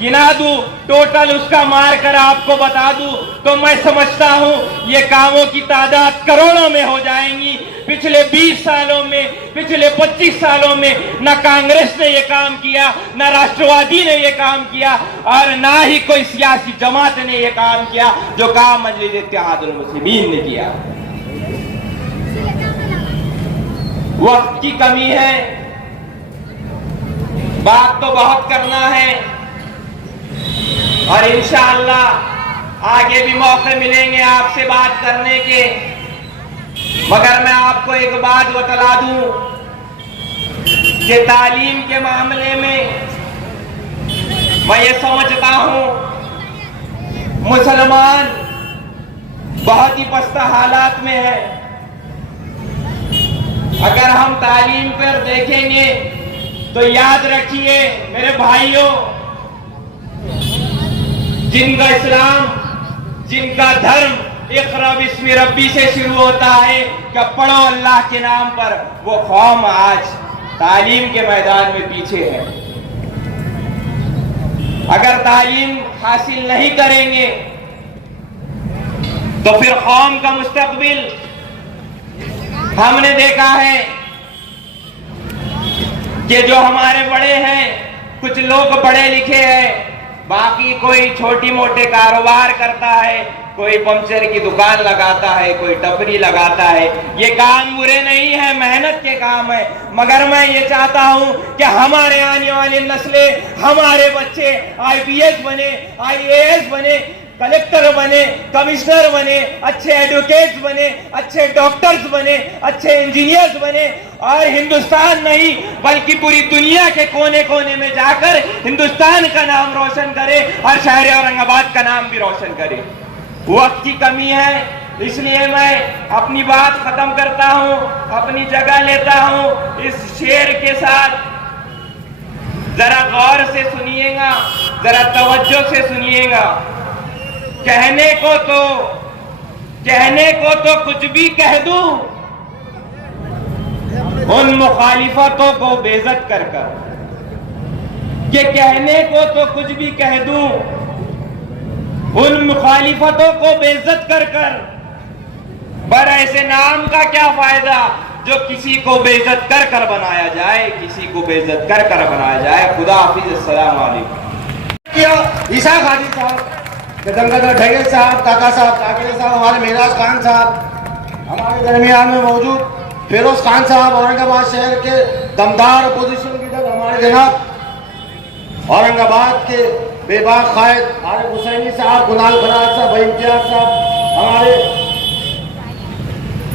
गिना दूं, टोटल उसका मार कर आपको बता दूं, तो मैं समझता हूं ये कामों की तादाद करोड़ों में हो जाएंगी। पिछले 20 सालों में, पिछले 25 सालों में न कांग्रेस ने ये काम किया, न राष्ट्रवादी ने ये काम किया और ना ही कोई सियासी जमात ने ये काम किया जो काम मजलिस इत्तेहादुल मुस्लिमीन ने किया। वक्त की कमी है, बात तो बहुत करना है और इंशाअल्लाह आगे भी मौके मिलेंगे आपसे बात करने के। मगर मैं आपको एक बात बतला दूं कि तालीम के मामले में मैं ये समझता हूं मुसलमान बहुत ही पस्ता हालात में है। अगर हम तालीम पर देखेंगे तो याद रखिए मेरे भाइयों, जिनका इस्लाम, जिनका धर्म इक़रा बिस्मि रब्बी से शुरू होता है कि पढ़ो अल्लाह के नाम पर, वो कौम आज तालीम के मैदान में पीछे है। अगर तालीम हासिल नहीं करेंगे तो फिर कौम का मुस्तकबिल, हमने देखा है कि जो हमारे बड़े हैं, कुछ लोग पढ़े लिखे हैं, बाकी कोई छोटी मोटे कारोबार करता है, कोई पंचर की दुकान लगाता है, कोई टपरी लगाता है। ये काम बुरे नहीं है, मेहनत के काम है। मगर मैं ये चाहता हूं कि हमारे आने वाली नस्लें, हमारे बच्चे IPS बने, IAS बने, कलेक्टर बने, कमिश्नर बने, अच्छे एडवोकेट्स बने, अच्छे डॉक्टर्स बने, अच्छे इंजीनियर्स बने और हिंदुस्तान नहीं बल्कि पूरी दुनिया के कोने कोने में जाकर हिंदुस्तान का नाम रोशन करे और शहर औरंगाबाद का नाम भी रोशन करे। वक्त की कमी है, इसलिए मैं अपनी बात खत्म करता हूं, अपनी जगह लेता हूं इस शेर के साथ। जरा गौर से सुनिएगा, जरा तवज्जो से सुनिएगा। कहने को तो कुछ भी कह दूं उन मुखालिफतों को बेइज्जत कर कर, कि कहने को तो कुछ भी कह दूं उन मुखालिफतों को बेइज्जत कर कर, पर ऐसे नाम का क्या फायदा जो किसी को बेइज्जत कर कर बनाया जाए, किसी को बेइज्जत कर कर बनाया जाए। खुदा हाफिज, अस्सलाम वालेकुम। ईसा खादी साहब, गंगाधर ढगेल साहब, काका साहब, काकेल साहब, हमारे मेराज खान साहब, हमारे दरमियान में मौजूद फिरोज खान साहब, औरंगाबाद शहर के दमदार अपोजिशन लीडर, हमारे जनाब औरंगाबाद के बेबाक कायद आरिफ हुसैनी साहब, कुणाल फराज साहब, इम्तियाज साहब, हमारे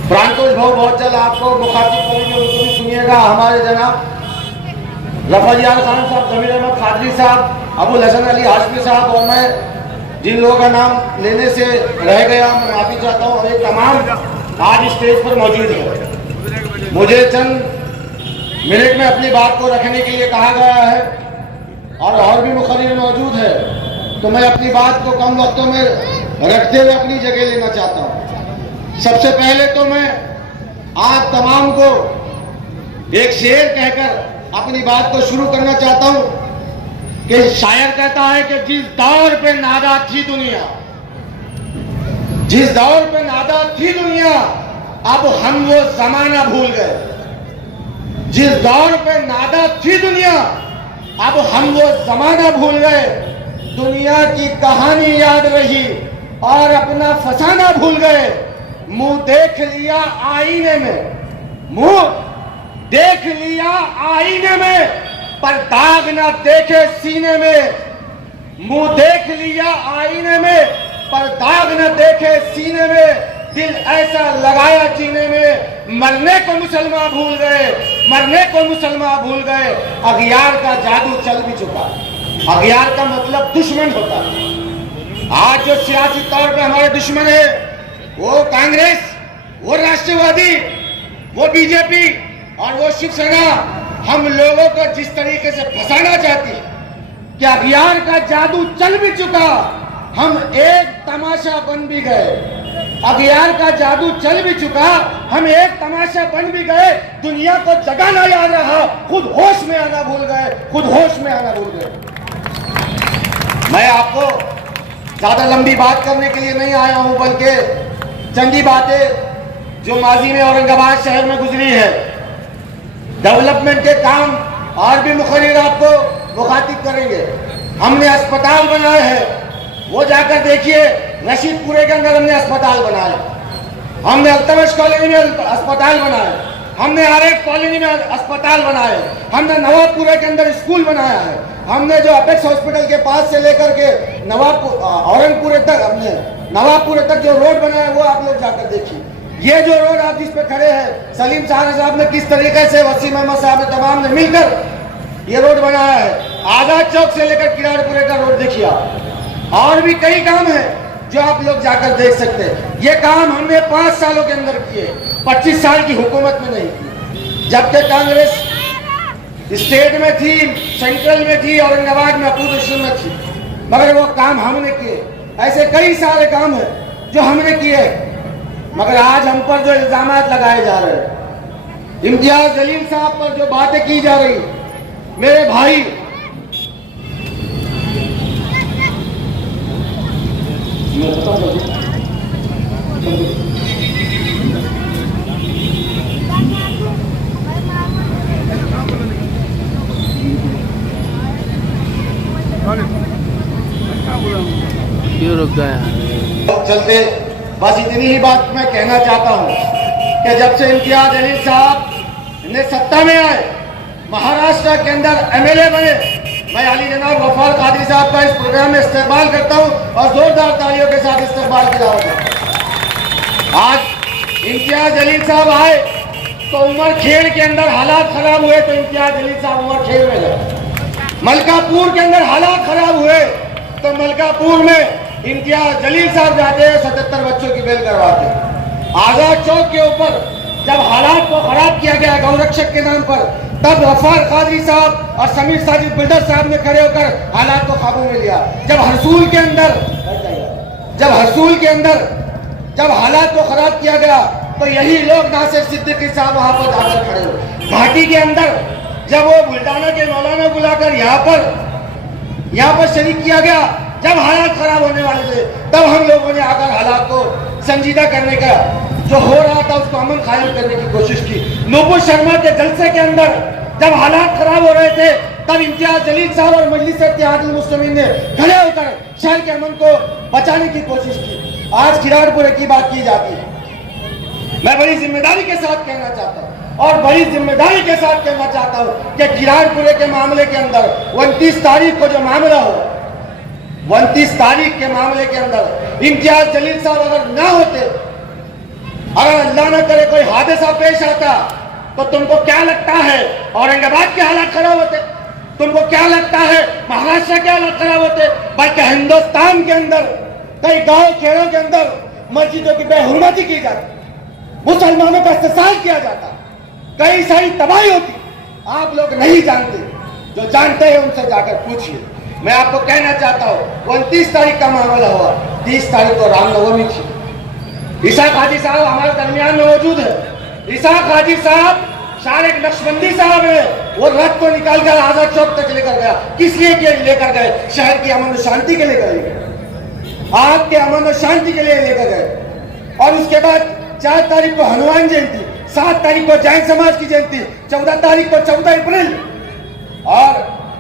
प्रांतोष भाव बहुत जल्द आपको मुखातिब करेंगे, उनको भी सुनिएगा। हमारे जनाब रफाजियार खान साहब, जमीर अहमद खादरी साहब, अबुल हसन अली हाशमी साहब, और मैं जिन लोगों का नाम लेने से रह गया मैं माफी चाहता हूँ। और ये तमाम आज स्टेज पर मौजूद है। मुझे चंद मिनट में अपनी बात को रखने के लिए कहा गया है और भी मुखर्रिर मौजूद है, तो मैं अपनी बात को कम वक्तों में रखते हुए अपनी जगह लेना चाहता हूँ। सबसे पहले तो मैं आप तमाम को एक शेर कहकर अपनी बात को शुरू करना चाहता हूँ कि शायर कहता है कि जिस दौर पे नादा थी दुनिया, जिस दौर पे नादा थी दुनिया, अब हम वो जमाना भूल गए। जिस दौर पे नादा थी दुनिया, अब हम वो जमाना भूल गए। दुनिया की कहानी याद रही और अपना फसाना भूल गए। मुंह देख लिया आईने में, मुंह देख लिया आईने में, पर दाग ना देखे सीने में। मुंह देख लिया आईने में, पर दाग न देखे सीने में। दिल ऐसा लगाया जीने में, मरने को मुसलमान भूल गए, मरने को मुसलमान भूल गए। अगियार का जादू चल भी चुका। अगियार का मतलब दुश्मन होता है। आज जो सियासी तौर पे हमारे दुश्मन है वो कांग्रेस, वो राष्ट्रवादी, वो बीजेपी और वो शिवसेना हम लोगों को जिस तरीके से फंसाना चाहती है कि अगियार का जादू चल भी चुका, हम एक तमाशा बन भी गए। अगियार का जादू चल भी चुका, हम एक तमाशा बन भी गए। दुनिया को जगाना याद रहा, खुद होश में आना भूल गए, खुद होश में आना भूल गए। मैं आपको ज्यादा लंबी बात करने के लिए नहीं आया हूं, बल्कि चंदी बातें जो माजी में औरंगाबाद शहर में गुजरी है, डेवलपमेंट के काम और भी मुखर्रिर आपको मुखातिब करेंगे। हमने अस्पताल बनाए हैं, वो जाकर देखिए। रशीदपुरे के अंदर हमने अस्पताल बनाया, हमने अल्तमश कॉलोनी में अस्पताल बनाया, हमने आरेफ कॉलोनी में अस्पताल बनाए, हमने नवाबपुरे के अंदर स्कूल बनाया है, हमने जो अपेक्स हॉस्पिटल के पास से लेकर के औरंगपुरे तक, हमने नवाबपुरे तक जो रोड बनाया है वो आप लोग जाकर देखिए। ये जो रोड आप जिस पे खड़े हैं, सलीम साहब ने किस तरीके से, वसीम अहमद साहब ने, तमाम ने मिलकर ये रोड बनाया है। आजाद चौक से लेकर किराड़पुरे का रोड देखिए आप। और भी कई काम है जो आप लोग जाकर देख सकते हैं। ये काम हमने 5 सालों के अंदर किए, 25 साल की हुकूमत में नहीं की। जबकि कांग्रेस स्टेट में थी, सेंट्रल में थी, औरंगाबाद में अपोजिशन में थी, मगर वो काम हमने किए। ऐसे कई सारे काम है जो हमने किए, मगर आज हम पर जो इल्जामात लगाए जा रहे हैं, इम्तियाज जलील साहब पर जो बातें की जा रही, मेरे भाई क्यों रुक गया? चलते बस इतनी ही बात मैं कहना चाहता हूँ कि जब से इम्तियाज जलील साहब ने सत्ता में आए, महाराष्ट्र के अंदर एमएलए बने, मैं अली जनाब गफ्फार कादरी साहब का इस प्रोग्राम में इस्तेमाल करता हूँ और जोरदार तालियों के साथ इस्तेमाल की दावत है। आज इम्तियाज जलील साहब आए तो उमर खेल के अंदर हालात खराब हुए तो इम्तियाज जलील साहब उमर खेल में गए। मलकापुर के अंदर हालात खराब हुए तो मलकापुर में इम्तियाज जलील साहब जाते हैं, 77 बच्चों की बेल करवाते। आजाद चौक के ऊपर जब हालात को खराब किया गया गौरक्षक के नाम पर, तब गफ्फार कादरी साहब और समीर साजिद बिल्डर साहब ने खड़े होकर हालात को काबू में लिया। जब हरसूल के अंदर जब हालात को खराब किया गया तो यही लोग नासिर सिद्दीकी साहब वहां पर जाकर खड़े हुए। घाटी के अंदर जब वो बुल्डाना के मौलाना बुलाकर यहाँ पर शरीक किया गया, जब हालात खराब होने वाले थे, तब हम लोगों ने आकर हालात को संजीदा करने का जो हो रहा था उसको अमन कायम करने की कोशिश की। नूपुर शर्मा के जलसे के अंदर जब हालात खराब हो रहे थे, तब इम्तियाज जलील साहब और मजलिस इत्तेहादुल मुस्लिमीन ने खड़े होकर शहर के अमन को बचाने की कोशिश की। आज किराड़पुरे की बात की जाती है। मैं बड़ी जिम्मेदारी के साथ कहना चाहता हूँ और बड़ी जिम्मेदारी के साथ कहना चाहता हूँ कि किराड़पुरे के मामले के अंदर 29 तारीख को जो मामला हो, 29 तारीख के मामले के अंदर इम्तियाज जलील साहब अगर ना होते, अगर अल्लाह न करे कोई हादसा पेश आता, तो तुमको क्या लगता है औरंगाबाद के हालात खराब होते? तुमको क्या लगता है महाराष्ट्र के हालात खराब होते? बल्कि हिंदुस्तान के अंदर कई गांव खेड़ों के अंदर मस्जिदों की बेहुरमती की जाती, मुसलमानों का इस्तेसाल किया जाता, कई सारी तबाही होती। आप लोग नहीं जानते, जो जानते हैं उनसे जाकर पूछिए। मैं आपको कहना चाहता हूँ 29 तारीख का मामला हुआ, 30 तारीख को रामनवमी थी। इसाक हाजी साहब हमारे दरमियान में मौजूद है। इसाक हाजी साहब शारिक नक्शबंदी साहब है, वो रथ को निकाल कर आजाद चौक तक लेकर गया। किस लिए लेकर गए? शहर की अमन और शांति के लिए गए, आग के अमन और शांति के लिए लेकर गए। और उसके बाद 4 तारीख को हनुमान जयंती, 7 तारीख को जैन समाज की जयंती, 14 तारीख को 14 अप्रैल और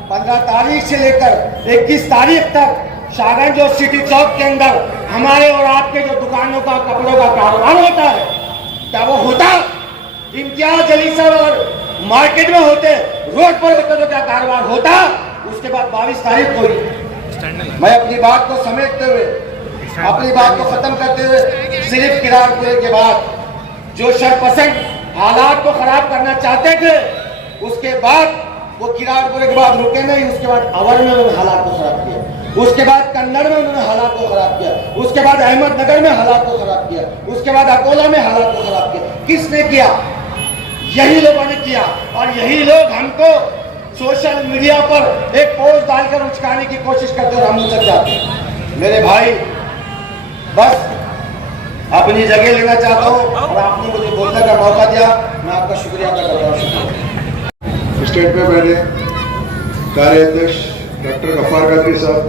15 तारीख से लेकर 21 तारीख तक शाहगंज और सिटी चौक के अंदर हमारे और आपके जो दुकानों का कपड़ों का कारोबार होता है, क्या वो होता? इम्तियाज जलील साहब अगर मार्केट में होते, रोड पर होते तो क्या कारोबार होता? उसके बाद 22 तारीख को मैं अपनी बात को समेटते हुए, अपनी बात को खत्म करते हुए, सिर्फ किराड़पुरे के बाद जो शरपसंद हालात को खराब करना चाहते थे, उसके बाद वो किराड़पुरे के बाद रुके नहीं। उसके बाद अवर में उन्होंने हालात को खराब किया, उसके बाद कन्नड़ में उन्होंने हालात को खराब किया, उसके बाद अहमदनगर में हालात को खराब किया, उसके बाद अकोला में हालात को खराब किया। किसने किया? यही लोगों ने किया। और यही लोग हमको सोशल मीडिया पर एक पोस्ट डालकर उचकाने की कोशिश करते और हम उचक जाते हैं। मेरे भाई, बस अपनी जगह लेना चाहता हूँ और आपने मुझे बोलने का मौका दिया, मैं आपका शुक्रिया अदा करता हूँ। स्टेट पे पहले कार्याध्यक्ष डॉक्टर गफ्फार कादरी साहब,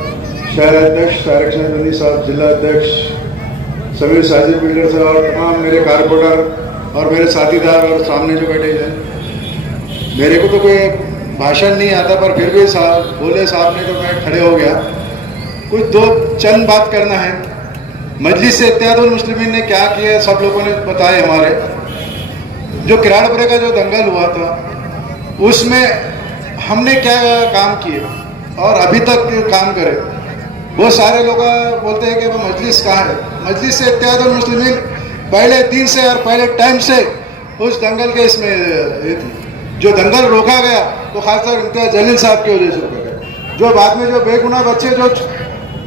शहर अध्यक्ष तारिक नकशबंदी साहब, जिला अध्यक्ष समीर साजिद बिल्डर साहब और तमाम मेरे कारपोरेटर और मेरे साथीदार और सामने जो बैठे हैं। मेरे को तो कोई भाषण नहीं आता, पर फिर भी बोले साहब ने तो मैं खड़े हो गया। कुछ दो चंद बात करना है। मजलिस इत्तेहादुल मुस्लिमीन ने क्या किया सब लोगों ने बताया। हमारे जो किराड़पुरे का जो दंगल हुआ था उसमें हमने क्या काम किए और अभी तक काम करे। वो सारे लोग बोलते हैं कि वो मजलिस कहाँ है। मजलिस इत्तेहादुल मुस्लिमीन पहले दिन से और पहले टाइम से उस दंगल के इसमें ये थी। जो दंगल रोका गया तो खासकर इम्तियाज जलील साहब की वजह से रोका गया। जो बाद में जो बेगुनाह बच्चे जो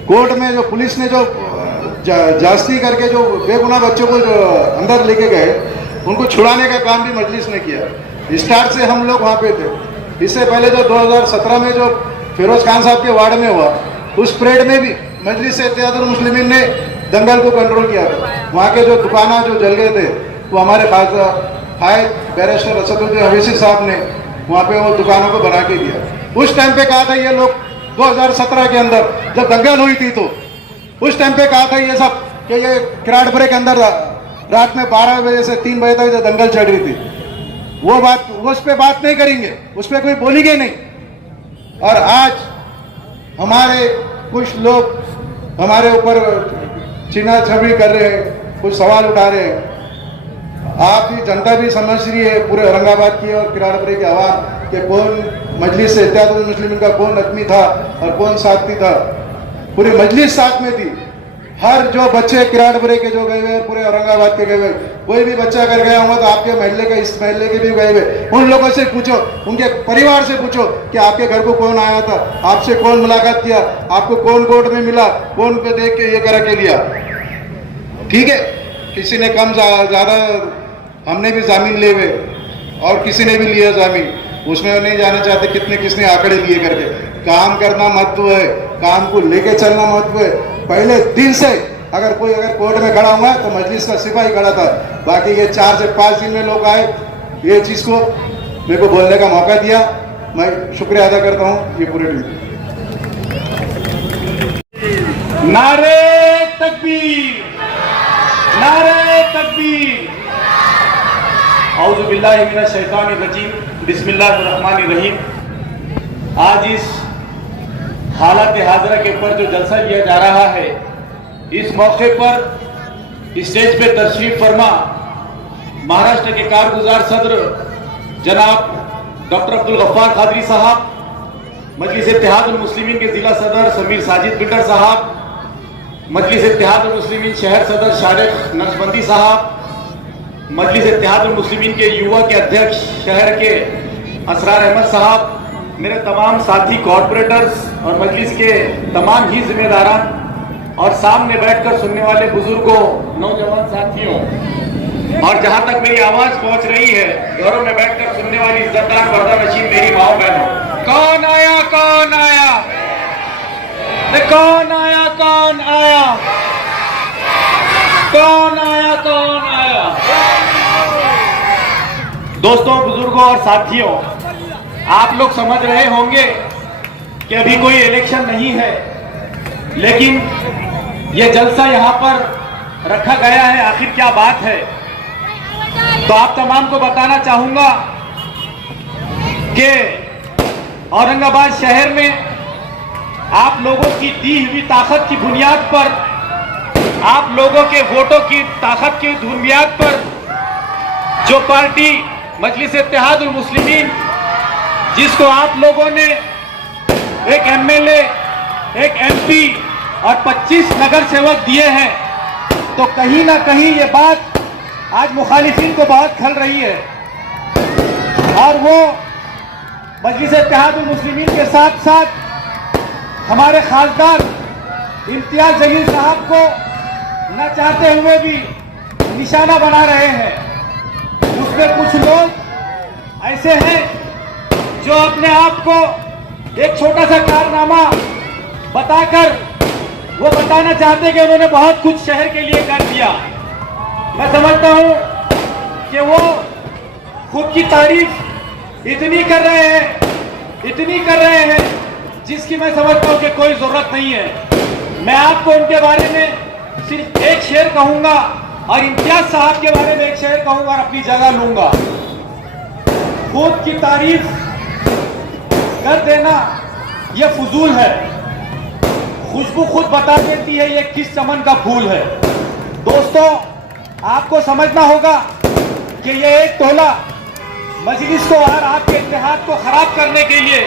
कोर्ट में जो पुलिस ने जो जास्ती करके जो बेगुनाह बच्चों को जो अंदर लेके गए, उनको छुड़ाने का काम भी मजलिस ने किया। स्टार्ट से हम लोग वहाँ पे थे। इससे पहले जो 2017 में जो फिरोज खान साहब के वार्ड में हुआ, उस परेड में भी मजलिस इत्तेहादुल मुस्लिमीन ने दंगल को कंट्रोल किया था। वहाँ के जो दुकाना जो जल गए थे वो हमारे फायद बैरिस्टर असदुद्दीन अवैसी साहब ने वहाँ पे वो दुकानों को बना के दिया। उस टाइम पे कहा था ये लोग 2017 के अंदर जब दंगल हुई थी तो उस टाइम पे कहा था ये सब कि ये किराड़पुरे के अंदर रात में 12 बजे से 3 बजे तक जो दंगल चढ़ रही थी, वो उस पर बात नहीं करेंगे, उस पर कोई बोलेंगे नहीं। और आज हमारे कुछ लोग हमारे ऊपर छीना छबी कर रहे हैं, कुछ सवाल उठा रहे हैं। आपकी जनता भी समझ रही है, पूरे औरंगाबाद की और किराड़पुरी की आवाम, कि कौन मजलिस से इत्तेहादुल मुस्लिमीन का कौन आदमी था और कौन साथी था। पूरी मजलिस साथ में थी। हर जो बच्चे किराड़पुरी के जो गए हुए, पूरे औरंगाबाद के गए हुए, कोई भी बच्चा अगर गया होगा तो आपके महल्ले का, इस महल्ले के भी गए हुए, उन लोगों से पूछो, उनके परिवार से पूछो कि आपके घर को कौन आया था, आपसे कौन मुलाकात किया, आपको कौन कोर्ट में मिला, कौन पे देख के ये करा के लिया। ठीक है, किसी ने कम ज्यादा, हमने भी जामीन ले हुए और किसी ने भी लिया जामीन, उसमें नहीं जाना चाहते कितने किसने आंकड़े लिए करके। काम करना महत्व है, काम को लेके चलना महत्व है। पहले दिन से अगर कोर्ट में खड़ा हुआ है तो मजलिस का सिपाही खड़ा था। बाकी ये 4 से 5 दिन में लोग आए, ये चीज को मेरे को बोलने का मौका दिया, मैं शुक्रिया अदा करता हूँ ये पूरे टीम। नारे तकबीर, नारे तकबीर। औज़ु बिल्लाहि मिनश शैतानिर रजीम, बिस्मिल्लाहिर रहमानिर रहीम। आज इस हालत हाजरा के ऊपर जो जलसा किया जा रहा है, इस मौके पर स्टेज पे तशरीफ फरमा महाराष्ट्र के कारगुजार सदर जनाब डॉक्टर अब्दुल गफ्फार कादरी साहब, मजलिस इत्तेहादुल मुस्लिमीन के जिला सदर समीर साजिद बिल्डर साहब, मजलिस इत्तेहादुल मुस्लिमीन शहर सदर शारिक नक्शबंदी साहब, मजलिस इत्तेहादुल मुस्लिमीन के युवा के अध्यक्ष शहर के असरार अहमद साहब, मेरे तमाम साथी कॉर्पोरेटर्स और मजलिस के तमाम ही जिम्मेदारान और सामने बैठकर सुनने वाले बुजुर्गों, नौजवान साथियों और जहां तक मेरी आवाज पहुंच रही है, घरों में बैठकर सुनने वाली इज्जतदार पर्दा नशीन मेरी माओ बहनों, कौन आया, कौन आया, कौन आया, कौन आया, कौन आया, कौन आया। दोस्तों, बुजुर्गों और साथियों, आप लोग समझ रहे होंगे कि अभी कोई इलेक्शन नहीं है, लेकिन यह जलसा यहां पर रखा गया है। आखिर क्या बात है, तो आप तमाम को बताना चाहूंगा कि औरंगाबाद शहर में आप लोगों की दी हुई ताकत की बुनियाद पर, आप लोगों के वोटों की ताकत की बुनियाद पर जो पार्टी मजलिस इत्तेहादुल मुस्लिमीन, जिसको आप लोगों ने एक एमएलए, एक एमपी और 25 नगर सेवक दिए हैं, तो कहीं ना कहीं ये बात आज मुखालिफिन को बहुत खल रही है। और वो मजलिस इत्तेहादुल मुस्लिमीन के साथ साथ हमारे खासदार इम्तियाज जलील साहब को न चाहते हुए भी निशाना बना रहे हैं। उसमें कुछ लोग ऐसे हैं जो अपने आप को एक छोटा सा कारनामा बताकर वो बताना चाहते कि उन्होंने बहुत कुछ शहर के लिए कर दिया। मैं समझता हूं कि वो खुद की तारीफ इतनी कर रहे हैं, इतनी कर रहे हैं, जिसकी मैं समझता हूं कि कोई जरूरत नहीं है। मैं आपको उनके बारे में सिर्फ एक शेर कहूंगा और इम्तियाज साहब के बारे में एक शेर कहूंगा और अपनी जगह लूंगा। खुद की तारीफ कर देना यह फजूल है, खुशबू खुद बता देती है ये किस चमन का फूल है। दोस्तों, आपको समझना होगा कि ये एक टोला मजलिस को और आपके इत्तेहाद को खराब करने के लिए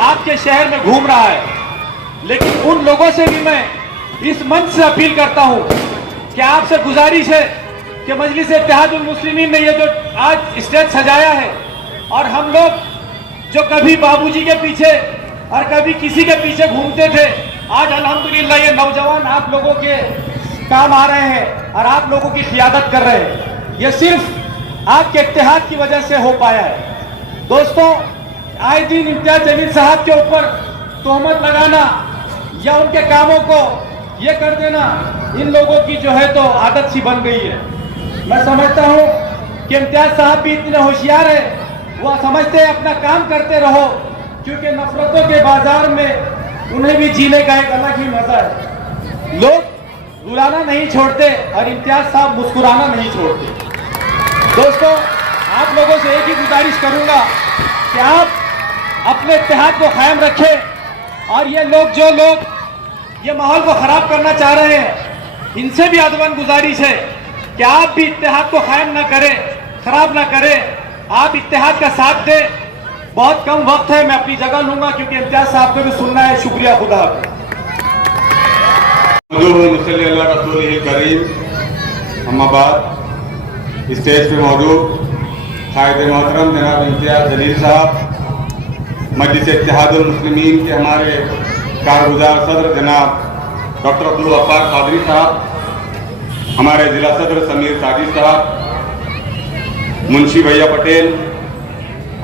आपके शहर में घूम रहा है। लेकिन उन लोगों से भी मैं इस मंच से अपील करता हूं कि आपसे गुजारिश है कि मजलिस इत्तेहादुल मुस्लिमीन ने ये जो आज स्टेज सजाया है, और हम लोग जो कभी बाबूजी के पीछे और कभी किसी के पीछे घूमते थे, आज अल्हम्दुलिल्लाह ये नौजवान आप लोगों के काम आ रहे हैं और आप लोगों की क़ियादत कर रहे हैं। ये सिर्फ आपके इत्तेहाद की वजह से हो पाया है। दोस्तों, आए दिन इम्तियाज जलील साहब के ऊपर तोहमत लगाना या उनके कामों को ये कर देना इन लोगों की जो है तो आदत सी बन गई है। मैं समझता हूँ कि इम्तियाज साहब भी इतने होशियार है, वो समझते हैं अपना काम करते रहो, क्योंकि नफरतों के बाजार में उन्हें भी जीने का एक अलग ही मजा है। लोग रुलाना नहीं छोड़ते और इम्तियाज साहब मुस्कुराना नहीं छोड़ते। दोस्तों, आप लोगों से एक ही गुजारिश करूंगा कि आप अपने इत्तेहाद को कायम रखें, और ये लोग जो लोग ये माहौल को खराब करना चाह रहे हैं, इनसे भी अदवन गुजारिश है कि आप भी इत्तेहाद को कायम ना करें, खराब ना करें, आप इत्तेहाद का साथ दें। बहुत कम वक्त है, मैं अपनी जगह लूंगा क्योंकि इम्तियाज साहब को भी सुनना है। शुक्रिया, खुदा हाफिज़। करीम अम्माबाद स्टेज पे मौजूद कायदे मोहतरम जनाब इम्तियाज जलील साहब, मजलिस इत्तेहादुल मुस्लिमीन के हमारे कारगुजार सदर जनाब डॉक्टर अब्दुल गफ्फार कादरी साहब, हमारे जिला सदर समीर साजिद साहब, मुंशी भैया पटेल,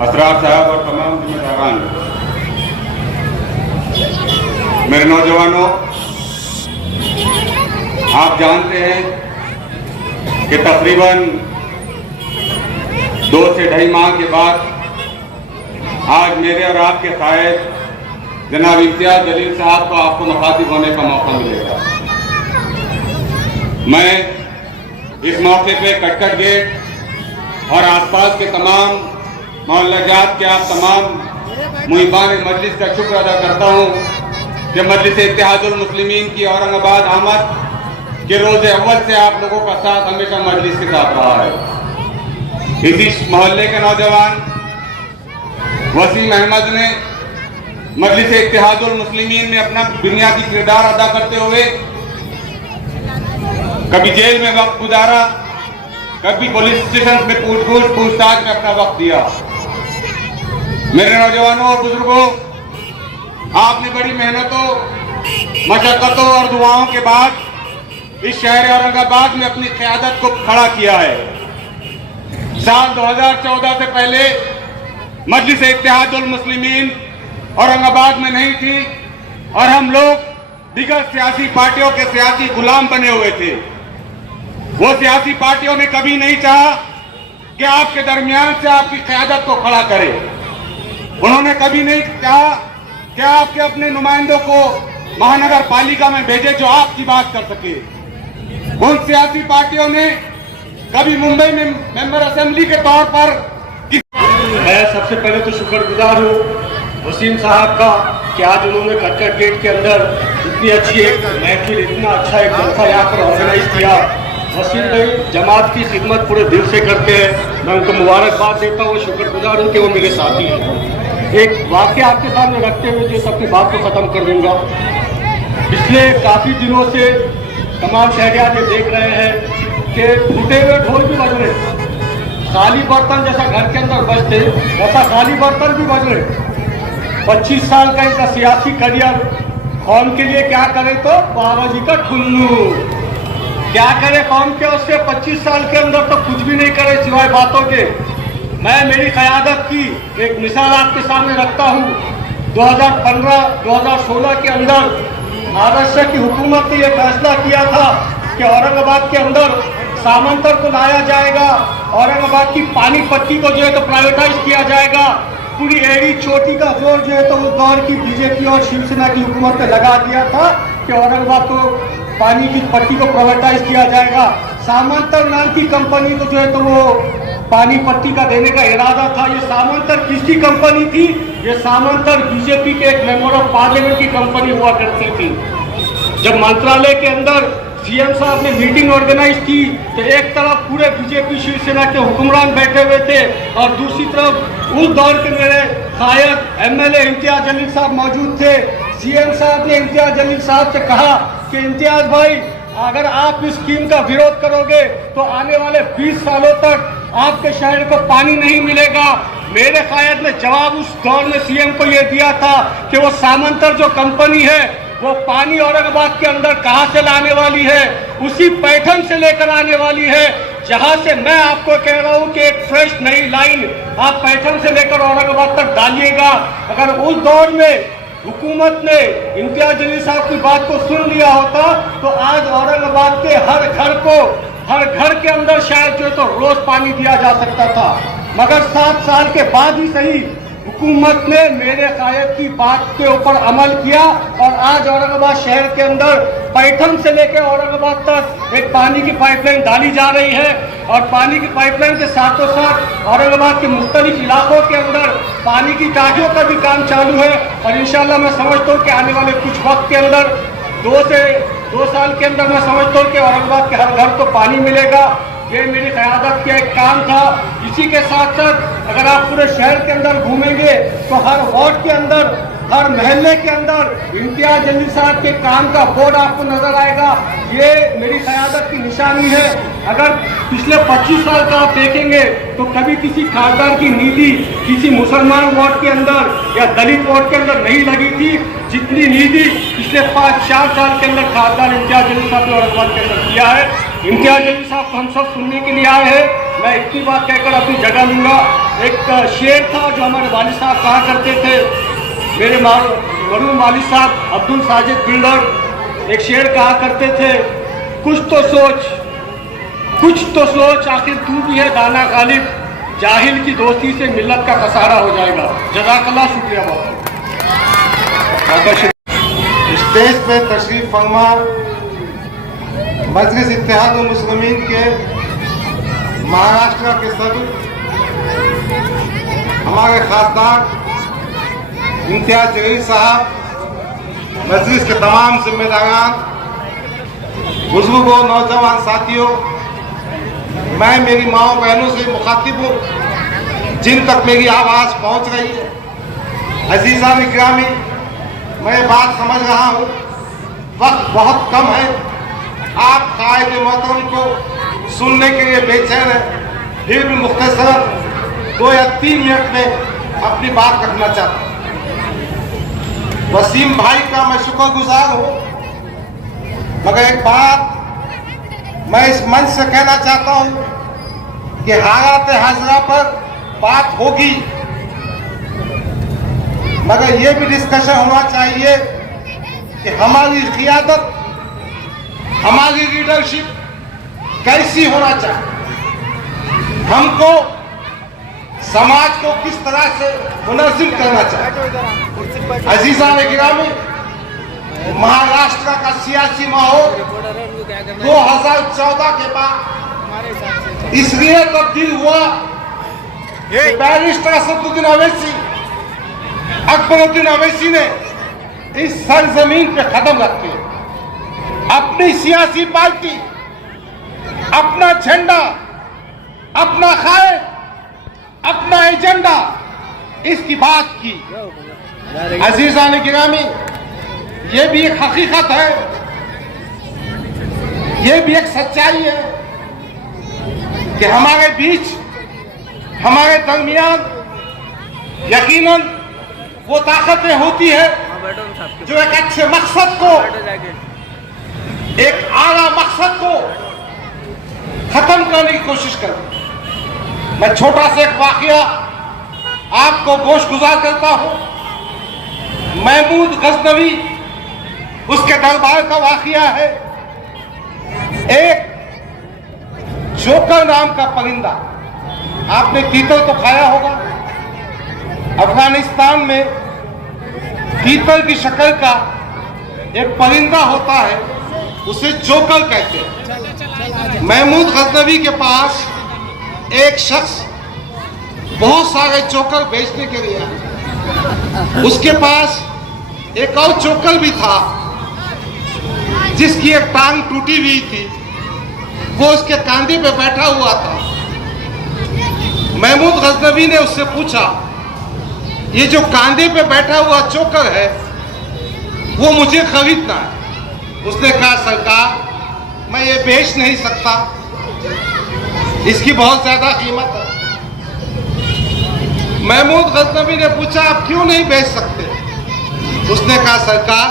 असरार साहब और तमाम जिम्मेदारान, मेरे नौजवानों, आप जानते हैं कि तकरीबन 2 से 2.5 माह के बाद आज मेरे और आपके कायद जनाब इम्तियाज जलील साहब को आपको मुखातिब होने का मौका मिलेगा। मैं इस मौके पे कटकट गेट और आसपास के तमाम मोहल्लाजात के आप तमाम मुहिबान मजलिस का शुक्र अदा करता हूँ कि मजलिस इत्तेहादुल मुस्लिमीन की औरंगाबाद आमद के रोज़े अव्वल से आप लोगों का साथ हमेशा मजलिस के साथ रहा है। इसी मोहल्ले के नौजवान वसीम अहमद ने मजलिस इत्तेहादुल मुस्लिमीन में अपना बुनियादी किरदार अदा करते हुए कभी जेल में वक्त गुजारा, कभी पुलिस स्टेशन में पूछताछ में अपना वक्त दिया। मेरे नौजवानों और बुजुर्गों, आपने बड़ी मेहनतों, मशक्कतों और दुआओं के बाद इस शहर औरंगाबाद में अपनी क़यादत को खड़ा किया है। साल 2014 से पहले मजलिस इत्तेहादुल मुस्लिमीन औरंगाबाद में नहीं थी और हम लोग दीगर सियासी पार्टियों के सियासी गुलाम बने हुए थे। वो सियासी पार्टियों ने कभी नहीं चाहा कि आपके दरमियान से आपकी क़यादत को खड़ा करें। उन्होंने कभी नहीं चाहा कि आपके अपने नुमाइंदों को महानगर पालिका में भेजे जो आपकी बात कर सके। उन सियासी पार्टियों ने कभी मुंबई में मेंबर असेंबली के तौर पर मैं सबसे पहले तो शुक्रगुजार हूँ वसीम साहब का कि आज उन्होंने कटकट गेट के अंदर इतनी अच्छी एक महफिल, इतना अच्छा एक जलसा यहाँ पर ऑर्गेनाइज किया। वसीम भाई जमात की खिदमत पूरे दिल से करते हैं, मैं उनको मुबारकबाद देता हूँ, शुक्रगुजार हूँ कि वो मेरे साथी हैं। एक वाक़या आपके सामने रखते हुए जो अपनी बात को ख़त्म कर दूँगा। पिछले काफ़ी दिनों से तमाम शहरियात ये देख रहे हैं कि टूटे हुए ढोल भी बज रहे, खाली बर्तन जैसा घर के अंदर बजते वैसा खाली बर्तन भी बज रहे। 25 साल का इनका सियासी करियर, कौम के लिए क्या करे तो बाबा जी का ठुल्लू, क्या करे कौम के उसके 25 साल के अंदर तो कुछ भी नहीं करे सिवाय बातों के। मैं मेरी क़यादत की एक मिसाल आपके सामने रखता हूँ। 2015-2016 के अंदर महाराष्ट्र की हुकूमत ने यह फैसला किया था कि औरंगाबाद के अंदर सामंतर को लाया जाएगा, औरंगाबाद की पानी पट्टी को जो है तो प्राइवेटाइज किया जाएगा। पूरी एड़ी चोटी का जोर जो है तो उस दौर की बीजेपी और शिवसेना की हुकूमत ने लगा दिया था कि औरंगाबाद को पानी की पट्टी को प्राइवेटाइज किया जाएगा। सामंतर नाम की कंपनी को जो है तो वो पानी पट्टी का देने का इरादा था। ये सामंतर किसकी कंपनी थी? ये सामंतर बीजेपी के एक मेंबर ऑफ पार्लियामेंट की कंपनी हुआ करती थी। जब मंत्रालय के अंदर सीएम साहब ने मीटिंग ऑर्गेनाइज की तो एक तरफ पूरे बीजेपी शिवसेना के हुक्मरान बैठे हुए थे और दूसरी तरफ उस दौर के मेरे कायद एमएलए इम्तियाज जलील साहब मौजूद थे। सीएम साहब ने इम्तियाज जलील साहब से कहा कि इम्तियाज भाई, अगर आप इस स्कीम का विरोध करोगे तो आने वाले 20 सालों तक आपके शहर को पानी नहीं मिलेगा। मेरे कायद ने जवाब उस दौर में सीएम को यह दिया था कि वो सामंतर जो कंपनी है वो पानी औरंगाबाद के अंदर कहां से लाने वाली है? उसी पैठन से लेकर आने वाली है, जहां से मैं आपको कह रहा हूं कि एक फ्रेश नई लाइन आप पैठन से लेकर औरंगाबाद तक डालिएगा। अगर उस दौर में हुकूमत ने इम्तियाज जलील साहब की बात को सुन लिया होता तो आज औरंगाबाद के हर घर के अंदर शायद जो तो रोज पानी दिया जा सकता था। मगर 7 साल के बाद ही सही हुकूमत ने मेरे कायद की बात के ऊपर अमल किया और आज औरंगाबाद शहर के अंदर पैठन से लेकर औरंगाबाद तक एक पानी की पाइपलाइन डाली जा रही है और पानी की पाइपलाइन के साथों साथ औरंगाबाद के मुख्तलिफ इलाकों के अंदर पानी की टांकियों का भी काम चालू है और इंशाल्लाह मैं समझता हूँ कि आने वाले कुछ वक्त के अंदर 2 से 2 साल के अंदर मैं समझता हूँ कि औरंगाबाद के हर घर को पानी मिलेगा। ये मेरी क़यादत का एक काम था। इसी के साथ साथ अगर आप पूरे शहर के अंदर घूमेंगे तो हर वार्ड के अंदर, हर मोहल्ले के अंदर इम्तियाज जलील साहब के काम का बोर्ड आपको नजर आएगा। ये मेरी क़यादत की निशानी है। अगर पिछले 25 साल का आप देखेंगे तो कभी किसी खासदार की नीति किसी मुसलमान वार्ड के अंदर या दलित वार्ड के अंदर नहीं लगी थी जितनी नीति पिछले 5-4 साल के अंदर खासदार इम्तियाज जलील साहब ने औरंगाबाद के अंदर किया है। इम्तियाज जलील साहब को हम सब सुनने के लिए आए हैं। मैं इतनी बात कहकर अपनी जगह लूँगा। एक शेर था जो हमारे वालिद साहब कहा करते थे, मेरे मरहूम वालिद साहब अब्दुल साजिद बिल्डर एक शेर कहा करते थे, कुछ तो सोच आखिर तू भी है दाना गालिब, जाहिल की दोस्ती से मिल्लत का कसारा हो जाएगा। जज़ाकल्लाह, शुक्रिया बहुत। स्टेज पे तशरीफ फरमा मजलिस इत्तेहाद मुस्लिमीन के महाराष्ट्र के सदर हमारे खासदार इम्तियाज जलील साहब, मजलिस के तमाम जिम्मेदारान, बुजुर्गों, नौजवान साथियों, मैं मेरी माओ बहनों से मुखातिब हूँ जिन तक मेरी आवाज़ पहुँच रही है। अजीज़ा इकरामी, मैं बात समझ रहा हूँ, वक्त बहुत कम है। आप कायद मोहतरम को सुनने के लिए बेचैन है, फिर भी मुख्तसर 2 या 3 मिनट में अपनी बात रखना चाहता हूँ। वसीम भाई का मैं शुक्रगुजार हूँ, मगर एक बात मैं इस मंच से कहना चाहता हूँ कि हालात हाजरा पर बात होगी, मगर ये भी डिस्कशन होना चाहिए कि हमारी क़ियादत, हमारी लीडरशिप कैसी होना चाहिए, हमको समाज को किस तरह से मुनज़्ज़िम करना चाहिए। अजीज़ा गिरामी, महाराष्ट्र का सियासी माहौल 2014 के बाद इसलिए तब्दील हुआ कि बैरिस्टर असदुद्दीन अवैसी, अकबरुद्दीन अवैसी ने इस सरजमीन पे कदम रखे, अपनी सियासी पार्टी, अपना झंडा, अपना खाए, अपना एजेंडा, इसकी बात की। अजीज़ा ने गिरामी, ये भी एक हकीकत है, ये भी एक सच्चाई है कि हमारे बीच, हमारे दरमियान यकीनन वो ताकतें होती है जो एक अच्छे मकसद को, एक आला मकसद को खत्म करने की कोशिश करती है। मैं छोटा सा एक वाकया आपको गोशगुजार करता हूं। महमूद गजनवी, उसके दरबार का वाकया है। एक जोकर नाम का परिंदा, आपने तीतर तो खाया होगा। अफगानिस्तान में तीतर की शक्ल का एक परिंदा होता है, उसे जोकर कहते हैं। महमूद गजनवी के पास एक शख्स बहुत सारे जोकर बेचने के लिए आया। उसके पास एक और जोकर भी था जिसकी एक टांग टूटी हुई थी, वो उसके कांधे पे बैठा हुआ था। महमूद गजनवी ने उससे पूछा, ये जो कांधे पे बैठा हुआ जोकर है वो मुझे खरीदना है। उसने कहा, सरकार मैं ये बेच नहीं सकता, इसकी बहुत ज्यादा कीमत है। महमूद गजनवी ने पूछा, आप क्यों नहीं बेच सकते? उसने कहा, सरकार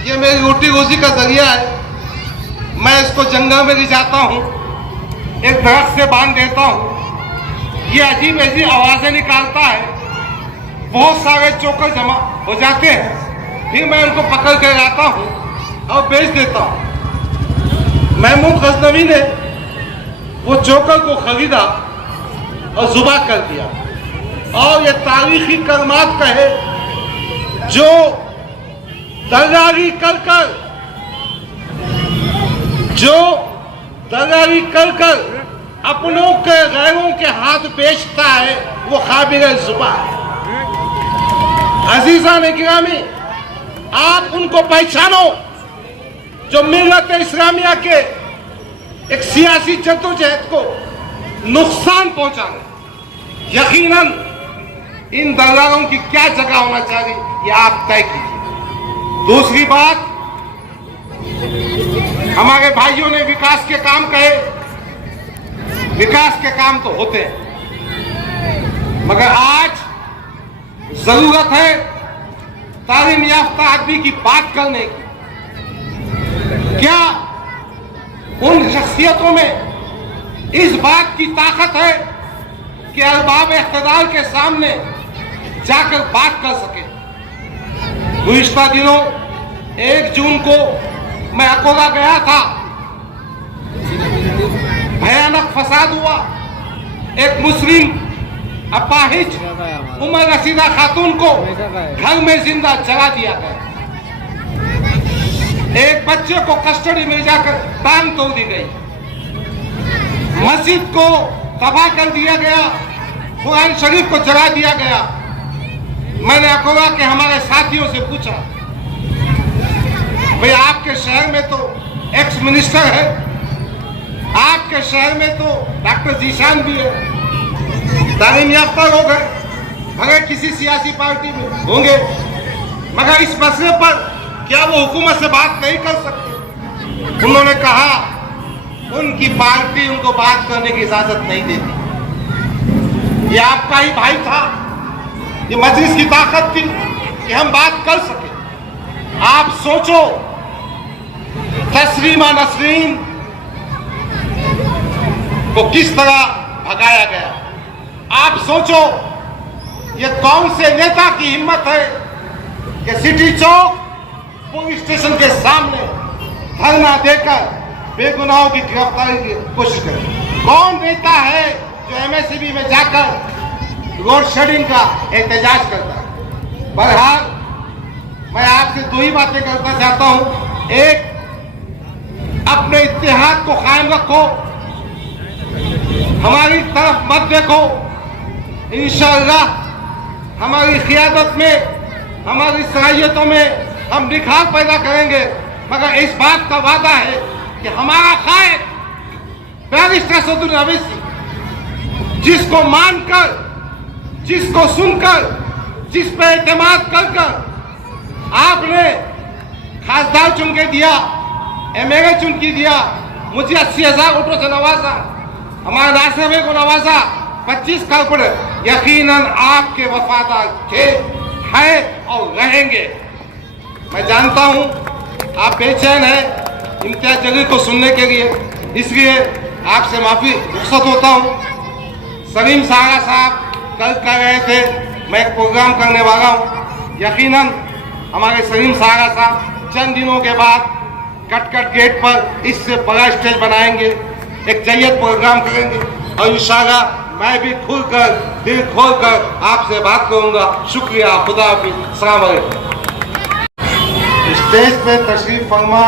ये मेरी रोटी रोजी का जरिया है, मैं इसको जंगल में ले जाता हूँ, एक दरख्त से बांध देता हूँ, ये अजीब अजीब आवाजें निकालता है, बहुत सारे जोकर जमा हो जाते हैं, फिर मैं उनको पकड़ कर लाता हूँ और बेच देता हूँ। महमूद गजनवी ने वो जोकर को खरीदा और जुबा कर दिया। और ये तारीखी कलमात कहे, जो दलाली कर कर अपनों के गैरों के हाथ बेचता है, वो काबिल जुबा है। अजीज़ा ने गिरामी, आप उनको पहचानो जो मिल्लत इस्लामिया के एक सियासी जद्दोजहद को नुकसान पहुंचाना, यकीनन इन दलालों की क्या जगह होना चाहिए ये आप तय कीजिए। दूसरी बात, हमारे भाइयों ने विकास के काम कहे, विकास के काम तो होते हैं, मगर आज जरूरत है तालीम याफ्ता आदमी की बात करने की। क्या उन शख्सियतों में इस बात की ताकत है कि अरबाब इख्तिदार के सामने जाकर बात कर सके? गुज़िश्ता दिनों 1 जून को मैं अकोला गया था, भयानक फसाद हुआ। एक मुस्लिम अपाहिज उमर रसीदा खातून को घर में जिंदा जला दिया गया। एक बच्चे को कस्टडी में जाकर टांग तोड़ दी गई। मस्जिद को तबाह कर दिया गया, कुरान शरीफ को जला दिया गया। मैंने अकोला के हमारे साथियों से पूछा, भाई आपके शहर में तो एक्स मिनिस्टर है, आपके शहर में तो डॉक्टर जीशान भी है, तालीम याफ्ता लोग हैं, अगर किसी सियासी पार्टी में होंगे, मगर इस मसले पर क्या वो हुकूमत से बात नहीं कर सकते? उन्होंने कहा उनकी पार्टी उनको बात करने की इजाजत नहीं देती। ये आपका ही भाई था, ये मजलिस की ताकत थी कि हम बात कर सके। आप सोचो, तस्लीमा नसरीन को किस तरह भगाया गया। आप सोचो, ये कौन से नेता की हिम्मत है कि सिटी चौक पुलिस स्टेशन के सामने धरना देकर बेगुनाहों की गिरफ्तारी की कोशिश करे? कौन नेता है जो एमएससीबी में जाकर लोड शेडिंग का एहतजाज करता है? बहरहाल मैं आपसे 2 ही बातें करना चाहता हूं। एक, अपने इत्तेहाद को कायम रखो, हमारी तरफ मत देखो। इंशाअल्लाह हमारी क़ियादत में, हमारी सलाहियतों में हम निखार पैदा करेंगे। मगर इस बात का वादा है कि हमारा कायद बैरिस्टर असदुद्दीन ओवैसी, जिसको मानकर, जिसको सुनकर, जिस पे एतमाद कर आपने खासदार चुन के दिया, एमएलए चुन के दिया, मुझे 80,000 वोटों से नवाजा, हमारे राष्ट्रपति को नवाजा, 25 कारपोरेटर, यकीनन आपके वफादार थे, हैं और रहेंगे। मैं जानता हूं आप बेचैन हैं इम्तियाज जलील को सुनने के लिए, इसलिए आपसे माफी रुख्सत होता हूं। सलीम सहारा साहब कल कह रहे थे मैं एक प्रोग्राम करने वाला हूं। यकीनन हमारे सलीम सहारा साहब चंद दिनों के बाद कट गेट पर इससे बड़ा स्टेज बनाएंगे, एक जय्यत प्रोग्राम करेंगे और इंशाअल्लाह मैं भी खुलकर, दिल खोलकर आपसे बात करूंगा। शुक्रिया, खुदा हाफिज़, अस्सलाम वालेकुम। स्टेज पे तशरीफ फरमा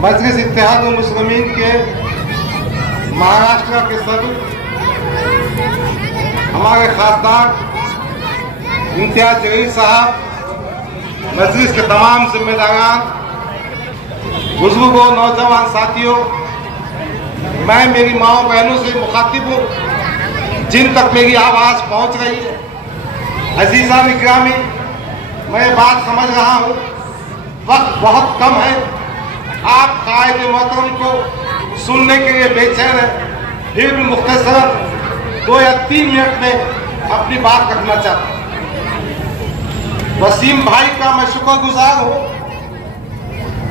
मजलिस इत्तेहाद मुस्लिमीन के महाराष्ट्र के सदर हमारे खासदार इम्तियाज जलील साहब, मजलिस के तमाम जिम्मेदारान, बुजुर्गों, नौजवान साथियों, मैं मेरी माओ बहनों से मुखातिब हूँ जिन तक मेरी आवाज़ पहुँच रही है। अजीज़ा इकरामी, मैं बात समझ रहा हूँ, वक्त बहुत कम है, आप कायद मोहतरम को सुनने के लिए बेचैन हैं, फिर भी मुख्तसर 2 या 3 मिनट में अपनी बात रखना चाहता हूँ। वसीम भाई का मैं शुक्रगुजार हूँ,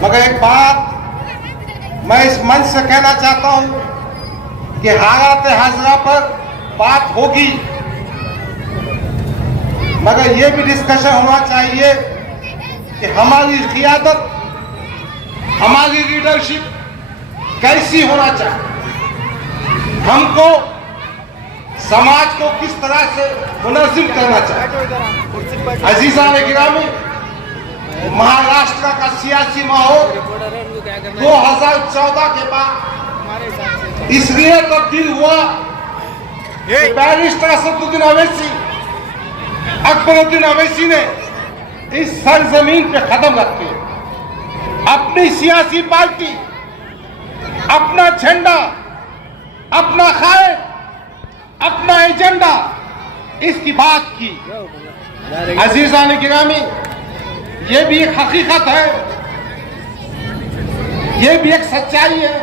मगर एक बात मैं इस मंच से कहना चाहता हूँ कि हालात हाजरा पर बात होगी, मगर ये भी डिस्कशन होना चाहिए कि हमारी क़ियादत, हमारी लीडरशिप कैसी होना चाहिए, हमको समाज को किस तरह से मुनज़्ज़िम करना चाहिए। अजीज़ान गिरामी, महाराष्ट्र का सियासी माहौल 2014 के बाद इसलिए तब्दील हुआ कि बैरिस्टर असदुद्दीन ओवैसी, अकबरुद्दीन ओवैसी ने इस सरजमीन पे कदम रखे। अपनी सियासी पार्टी, अपना झंडा, अपना खाए, अपना एजेंडा, इसकी बात की। अजीजान गिरामी, ये भी एक हकीकत है, ये भी एक सच्चाई है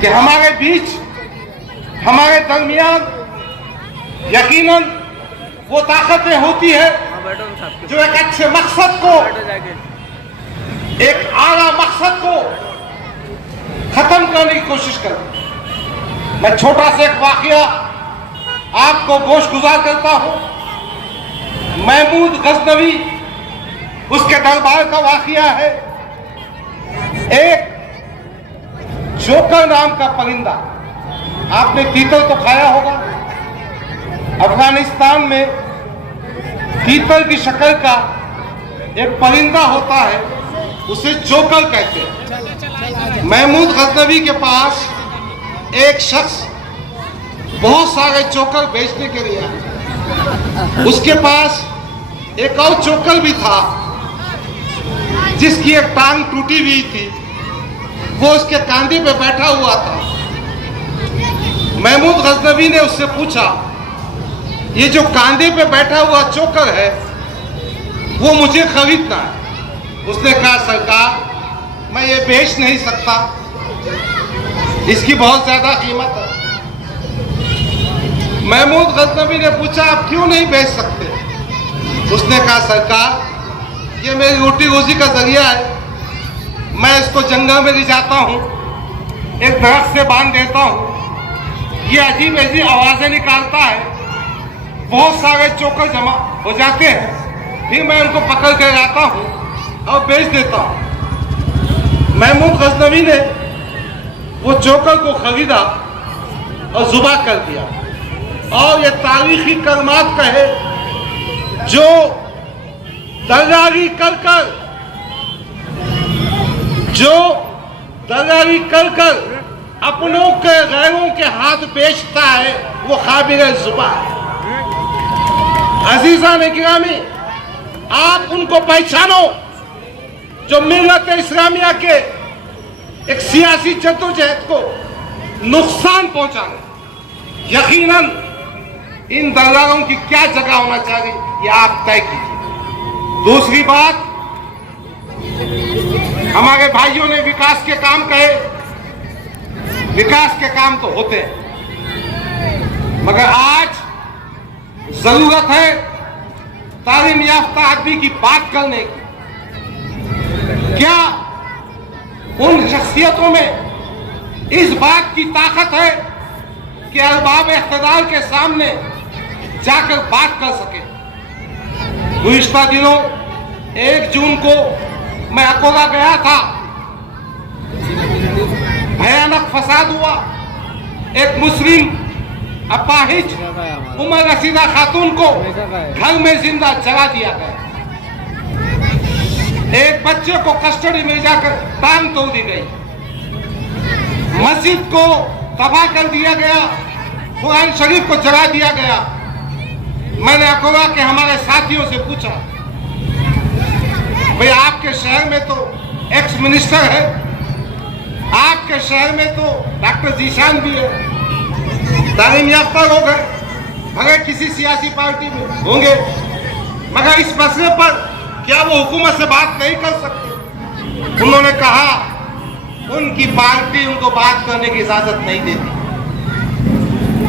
कि हमारे बीच, हमारे दरमियान यकीनन वो ताकतें होती है जो एक अच्छे मकसद को, एक आला मकसद को खत्म करने की कोशिश करती है। मैं छोटा सा एक वाकया आपको गोशगुजार करता हूं। महमूद गजनवी, उसके दरबार का वाकया है। एक जोकर नाम का परिंदा, आपने तीतर तो खाया होगा। अफगानिस्तान में तीतर की शक्ल का एक परिंदा होता है, उसे जोकर कहते हैं। महमूद गजनवी के पास एक शख्स बहुत सारे जोकर बेचने के लिए आया। उसके पास एक और जोकर भी था जिसकी एक टांग टूटी हुई थी, वो उसके कांधे पे बैठा हुआ था। महमूद गजनवी ने उससे पूछा, ये जो कांधे पे बैठा हुआ जोकर है वो मुझे खरीदना है। उसने कहा, सरकार मैं ये बेच नहीं सकता, इसकी बहुत ज्यादा कीमत है। महमूद गजनवी ने पूछा, आप क्यों नहीं बेच सकते? उसने कहा, सरकार ये मेरी रोटी रोजी का जरिया है, मैं इसको जंगल में ले जाता हूँ, एक दरख्त से बांध देता हूँ, ये अजीब अजीब आवाजें निकालता है, बहुत सारे जोकर जमा हो जाते हैं, फिर मैं उनको पकड़ कर लाता हूँ और बेच देता हूँ। महमूद गजनवी ने वो जोकर को खरीदा और जुबा कर दिया। और ये तारीखी कलमात कहे, जो दलाली कर कर अपनों के गैरों के हाथ बेचता है, वो काबिल जुबा है। अजीजा ने गिरामी, आप उनको पहचानो जो मिल्लत इस्लामिया के एक सियासी जद्दोजहद को नुकसान पहुंचाने। यकीनन इन दलालों की क्या जगह होना चाहिए, ये आप तय कीजिए। दूसरी बात, हमारे भाइयों ने विकास के काम कहे, विकास के काम तो होते हैं, मगर आज जरूरत है तालीम याफ्ता आदमी की बात करने की। क्या उन शख्सियतों में इस बात की ताकत है कि अरबाब इख्तिदार के सामने जाकर बात कर सके? गुज़िश्ता दिनों 1 जून को मैं अकोला गया था, भयानक फसाद हुआ। एक मुस्लिम अपाहिज उमर रसीदा खातून को घर में जिंदा जला दिया गया। एक बच्चे को कस्टडी में जाकर टांग तोड़ दी गई। मस्जिद को तबाह कर दिया गया, कुरान शरीफ को जला दिया गया। मैंने अकोला के हमारे साथियों से पूछा, भाई आपके शहर में तो एक्स मिनिस्टर है, आपके शहर में तो डॉक्टर जीशान भी है, तालीम याफ्ता लोग हैं, अगर किसी सियासी पार्टी में होंगे, मगर इस मसले पर क्या वो हुकूमत से बात नहीं कर सकते? उन्होंने कहा उनकी पार्टी उनको बात करने की इजाजत नहीं देती।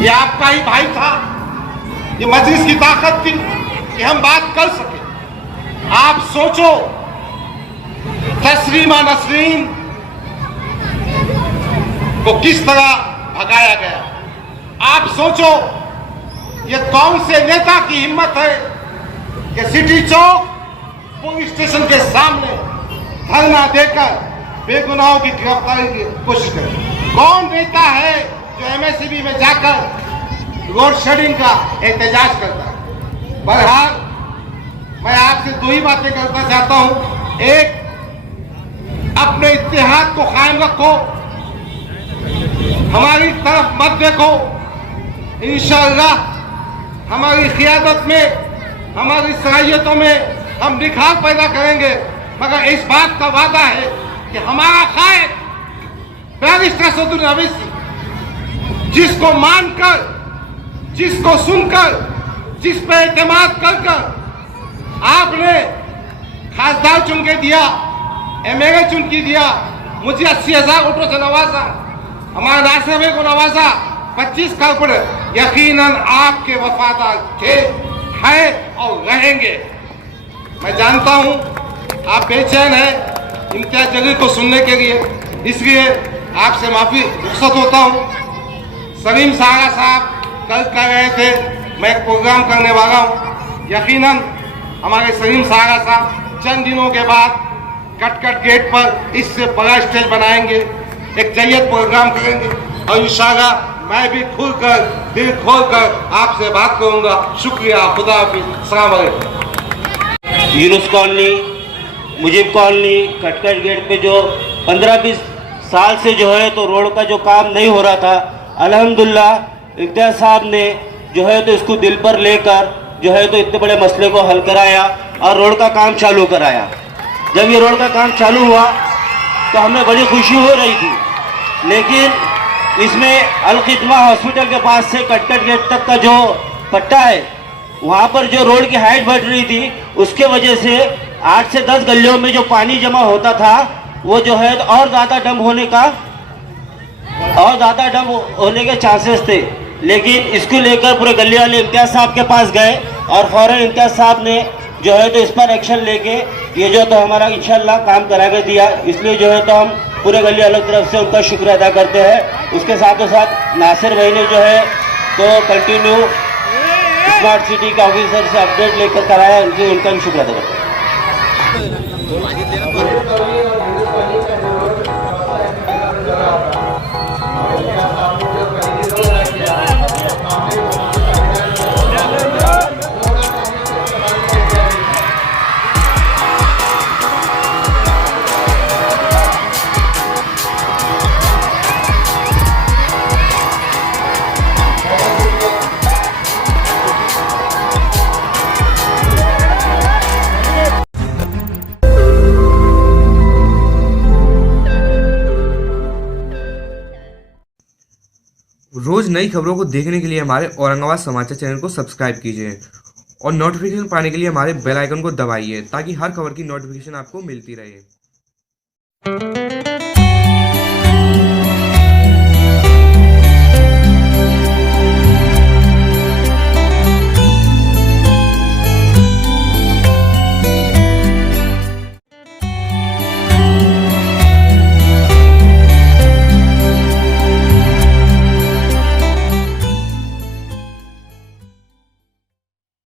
ये आपका ही भाई था, ये मजलिस की ताकत थी कि हम बात कर सके। आप सोचो, तस्लीमा नसरीन को किस तरह भगाया गया। आप सोचो, ये कौन से नेता की हिम्मत है कि सिटी चौक पुलिस स्टेशन के सामने धरना देकर बेगुनाहों की गिरफ्तारी की कोशिश करे? कौन नेता है जो एमएससीबी में जाकर लोड शेडिंग का एहतजाज करता है? बहरहाल मैं आपसे 2 ही बातें करना चाहता हूं। एक, अपने इत्तेहाद को कायम रखो, हमारी तरफ मत देखो। इंशाअल्लाह हमारी क़ियादत में, हमारी सलाहियतों में हम निखार पैदा करेंगे मगर इस बात का वादा है कि हमारा कायद बैरिस्टर सदुल अवैसी जिसको मानकर, जिसको सुनकर, जिस पे एतमाद कर आपने खासदार चुन के दिया, एमएलए चुन के दिया, मुझे 80,000 वोटों से नवाजा, हमारे नासिर भाई को नवाजा, 25 कारपोरेट, यकीनन आपके वफादार थे, हैं और रहेंगे। मैं जानता हूं आप बेचैन हैं इम्तियाज जलील को सुनने के लिए, इसलिए आपसे माफी रुख्सत होता हूं। सलीम सागा साहब कल कह रहे थे मैं एक प्रोग्राम करने वाला हूं, यकीनन हमारे सलीम सागा साहब चंद दिनों के बाद कटकट गेट पर इससे बड़ा स्टेज बनाएंगे, एक जैयत प्रोग्राम करेंगे और इंशाल्लाह मैं भी खुलकर दिल खोलकर आपसे बात करूंगा। शुक्रिया, खुदा हाफिज़, अस्सलाम वालेकुम। यूनुस कॉलोनी, मुजीब कॉलोनी, कटकट गेट पे जो 15-20 साल से जो है तो रोड का जो काम नहीं हो रहा था, अल्हम्दुलिल्लाह इम्तियाज साहब ने जो है तो इसको दिल पर लेकर जो है तो इतने बड़े मसले को हल कराया और रोड का काम चालू कराया। जब ये रोड का काम चालू हुआ तो हमें बड़ी खुशी हो रही थी, लेकिन इसमें अल-खिदमा हॉस्पिटल के पास से कटकट गेट तक का जो पट्टा है वहाँ पर जो रोड की हाइट बढ़ रही थी, उसके वजह से 8 से 10 गलियों में जो पानी जमा होता था वो जो है और ज़्यादा डंप होने के चांसेस थे। लेकिन इसको लेकर पूरे गली वाले इम्तियाज साहब के पास गए और फौरन इम्तियाज साहब ने जो है तो इस पर एक्शन लेके ये जो तो हमारा इंशाल्लाह काम करा के दिया। इसलिए जो है तो हम पूरे गली वालों की तरफ से उनका शुक्र अदा करते हैं। उसके साथ नासिर भाई ने जो है तो कंटिन्यू स्मार्ट सिटी के ऑफिसर से अपडेट लेकर कराया, उनका भी शुक्र अदा करते हैं। रोज़ नई खबरों को देखने के लिए हमारे औरंगाबाद समाचार चैनल को सब्सक्राइब कीजिए और नोटिफिकेशन पाने के लिए हमारे बेल आइकन को दबाइए ताकि हर खबर की नोटिफिकेशन आपको मिलती रहे।